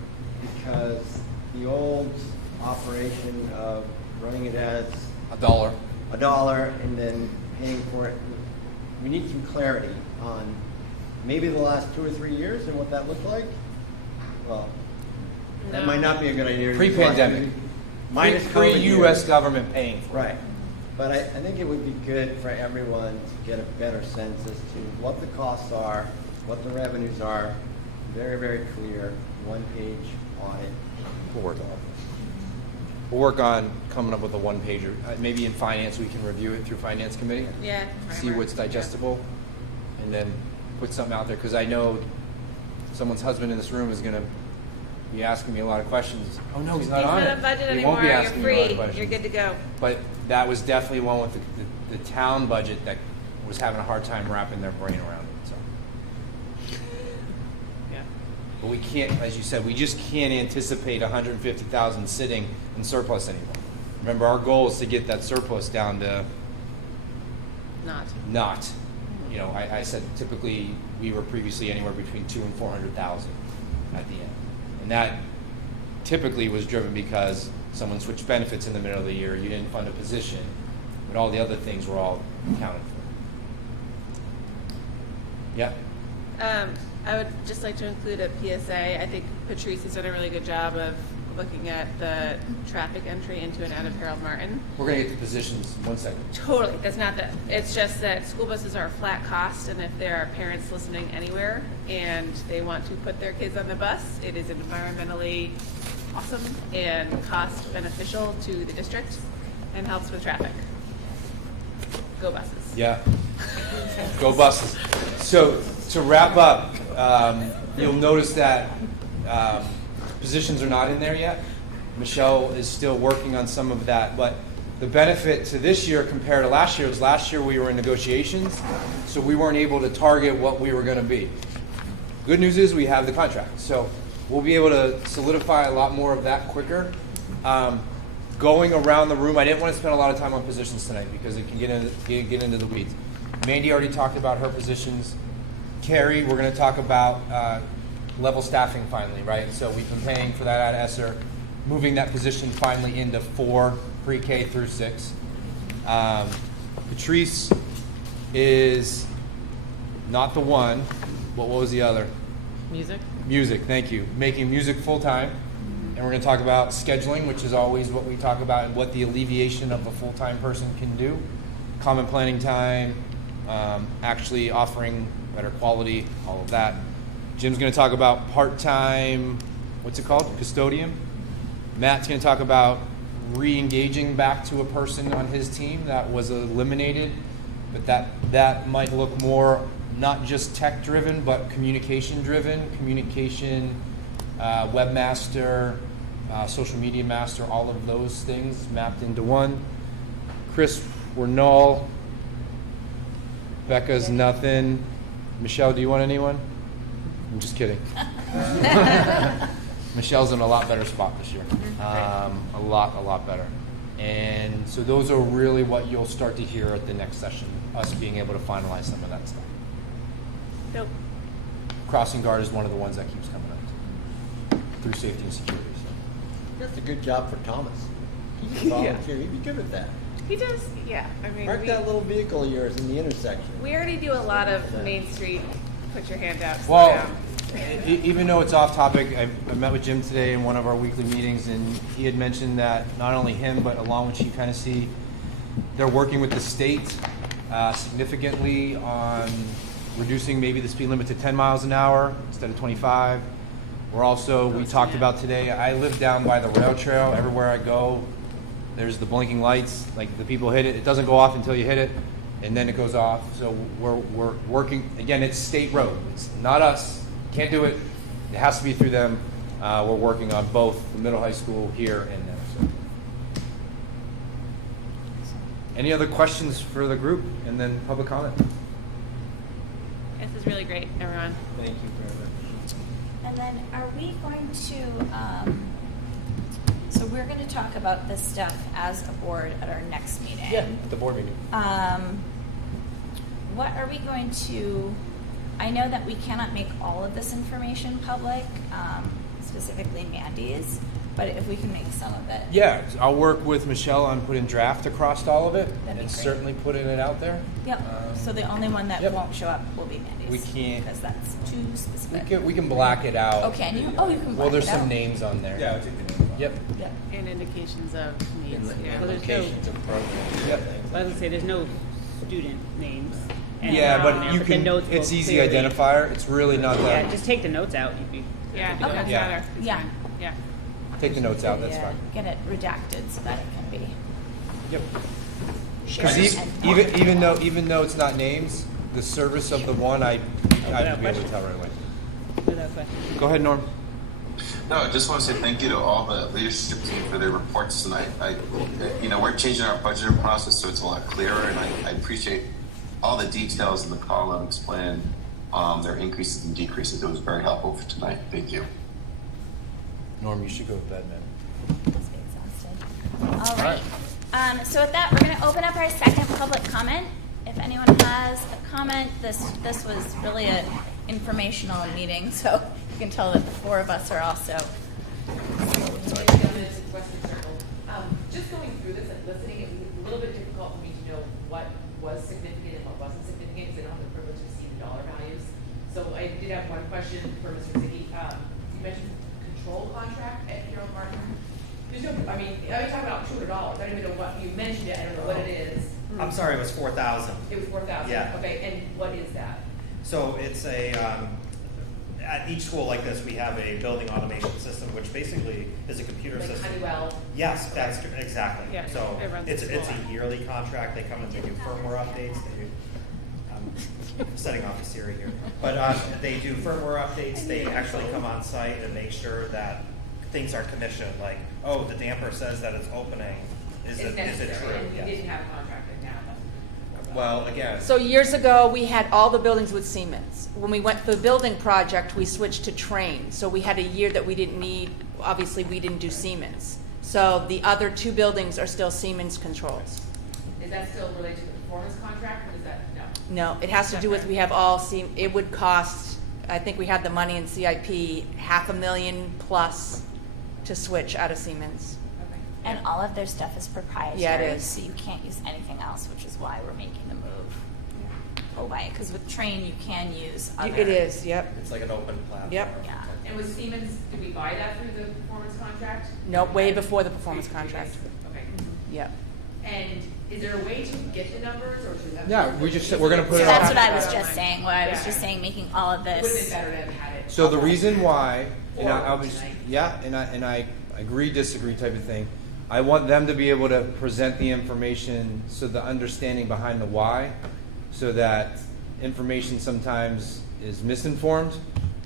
because the old operation of running it as $1 and then paying for it, we need some clarity on maybe the last 2 or 3 years and what that looked like. Well, that might not be a good idea. Pre-pandemic. Pre-U.S. government paying for it. Right. But I think it would be good for everyone to get a better sense as to what the costs are, what the revenues are. Very, very clear, one-page audit. We'll work on it. We'll work on coming up with a one-pager. Maybe in finance we can review it through finance committee. Yeah. See what's digestible, and then put something out there. Because I know someone's husband in this room is going to be asking me a lot of questions. Oh no, he's not on it. He's not a budget He anymore. won't be You're asking me a lot of free. questions. You're good to go. But that was definitely one with the town budget that was having a hard time wrapping their brain around it. So. Yeah. But we can't, as you said, we just can't anticipate 150,000 sitting in surplus anymore. Remember, our goal is to get that surplus down to not. You know, I said typically we were previously anywhere between 200,000 and 400,000 at the end, and that typically was driven because someone switched benefits in the middle of the year. You didn't fund a position, but all the other things were all accounted for. Yeah. I would just like to include a PSA. I think Patrice has done a really good job of looking at the traffic entry into and out of Harold Martin. We're going to get to positions in 1 second. Totally. That's not that. It's just that school buses are a flat cost, and if there are parents listening anywhere and they want to put their kids on the bus, it is environmentally awesome and cost beneficial to the district and helps with traffic. Go buses. Yeah. Go buses. So to wrap up, you'll notice that positions are not in there yet. Michelle is still working on some of that, but the benefit to this year compared to last year is last year we were in negotiations, so we weren't able to target what we were going to be. Good news is we have the contract, so we'll be able to solidify a lot more of that quicker. Going around the room, I didn't want to spend a lot of time on positions tonight because it can get into the weeds. Mandy already talked about her positions. Carrie, we're going to talk about level staffing finally, right? So we've been paying for that at ESSER, moving that position finally into 4 pre-K through 6. Patrice is not the one, but what was the other? Music. Music, thank you. Making music full-time. And we're going to talk about scheduling, which is always what we talk about and what the alleviation of a full-time person can do. Common planning time, actually offering better quality, all of that. Jim's going to talk about part-time, what's it called? Custodian. Matt's going to talk about re-engaging back to a person on his team that was eliminated, but that might look more not just tech-driven, but communication-driven, webmaster, social media master, all of those things mapped into one. Chris, we're null. Becca's nothing. Michelle, do you want anyone? I'm just kidding. Michelle's in a lot better spot this year. A lot better. And so those are really what you'll start to hear at the next session, us being able to finalize some of that stuff. Nope. Crossing guard is one of the ones that keeps coming up through safety and security. So. That's a good job for Thomas. He's a volunteer. He'd be good at that. He does, yeah. I mean, Park that little vehicle of yours in the intersection. we already do a lot of Main Street, put your hand out, slow Well, down. even though it's off topic, I met with Jim today in one of our weekly meetings, and he had mentioned that not only him, but along with Chief Hennessy, they're working with the state significantly on reducing maybe the speed limit to 10 miles an hour instead of 25. We're also, we talked about today, I live down by the rail trail. Everywhere I go, there's the blinking lights. Like, the people hit it. It doesn't go off until you hit it, and then it goes off. So we're working. Again, it's state road. It's not us. Can't do it. It has to be through them. We're working on both the middle high school here and there. So. Any other questions for the group? And then public comment. This is really great, everyone. Thank you very much. And then are we going to, so we're going to talk about this stuff as a board at our next meeting. Yeah, at the board meeting. What are we going to, I know that we cannot make all of this information public, specifically Mandy's, but if we can make some of it. Yeah, I'll work with Michelle on putting draft across all of it, That'd be and great. certainly putting it out there. Yep, so the only one that Yep. won't show up will be Mandy's. We can't- Because that's too specific. We can black it out. Oh, can you? Oh, you can Well, black there's it some out. names on there. Yeah, I would take the name off. Yep. Yeah. And indications of needs, yeah. And Well, there's locations of programs. Yep. and things. I was gonna say, there's no student names. and Yeah, they're on but there, you the can, notes it's will easy clearly- identifier. It's really not Yeah, that. just take the notes out. You'd be. Yeah, good to go. that's Yeah. better. It's Yeah. fine. Yeah. Take the notes out, that's Yeah, fine. Get it redacted so that it can be Yep. shared. Because and- even though it's not names, the service of the one, I'd without be able to question. tell right away. Without question. Go ahead, Norm. No, I just want to say thank you to all the leadership team for their reports tonight. We're changing our budgeting process so it's a lot clearer, and I appreciate all the details in the column explaining their increases and decreases. It was very helpful for tonight. Thank you. Norm, you should go with that, man. Just get exhausted. All right. So with that, we're going to open up our second public comment. If anyone has a comment, this was really an informational meeting, so you can tell that the four of us are also. Just going through this and listening, it was a little bit difficult for me to know what was significant and what wasn't significant, because I don't have the privilege to see the dollar values. So I did have one question for Mr. Ziggy. You mentioned control contract at Harold Martin. There's no, I mean, I talk about $200. I don't even know what, you mentioned it, I don't know what it is. I'm sorry, it was 4,000. It was 4,000? Yeah. Okay, and what is that? So it's at each school like this, we have a building automation system, which basically is a computer Like system. Honeywell? Yes, that's exactly. Yeah, So it runs it's the school. a yearly contract. They come and they do firmware updates. They do, I'm setting off a Siri here, but they do firmware updates. They actually come on site and make sure that things are commissioned. Like, oh, the damper says that it's opening. Is it necessary, true? and we Yes. didn't have a contract right now. Well, again. So years ago, we had all the buildings with Siemens. When we went for the building project, we switched to Train. So we had a year that we didn't need, obviously, we didn't do Siemens. So the other two buildings are still Siemens controls. Is that still related to the performance contract, or is that, no? No, it has to do with, we have all seen, it would cost, I think we had the money in CIP, $500,000 plus to switch out of Siemens. Okay. And all of their stuff is proprietary. Yeah, it is. So you can't use anything else, which is why we're making the move away. Because with Train, you can use other. It is, yep. It's like an open platform. Yep. Yeah. And with Siemens, did we buy that through the performance contract? No, way before the performance contract. Okay. Yep. And is there a way to get the numbers, or to? Yeah, we're gonna put it That's on. what I was just saying. What I was just saying, making all of It would have been this. better to have had it. So the reason why, and Or I was, tonight. yeah, and I agree, disagree type of thing. I want them to be able to present the information, so the understanding behind the why, so that information sometimes is misinformed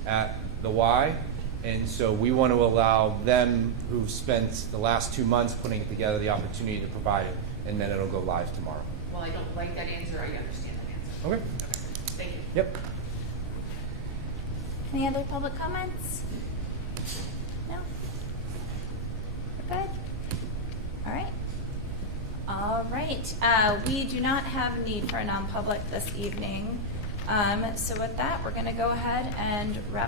at the why. And so we want to allow them, who've spent the last 2 months putting it together, the opportunity to provide it, and then it'll go live tomorrow. Well, I don't like that answer, I understand that answer. Okay. Thank you. Yep. Any other public comments? No? We're good? All right. All right. We do not have a need for a non-public this evening. So with that, we're going to go ahead and wrap up.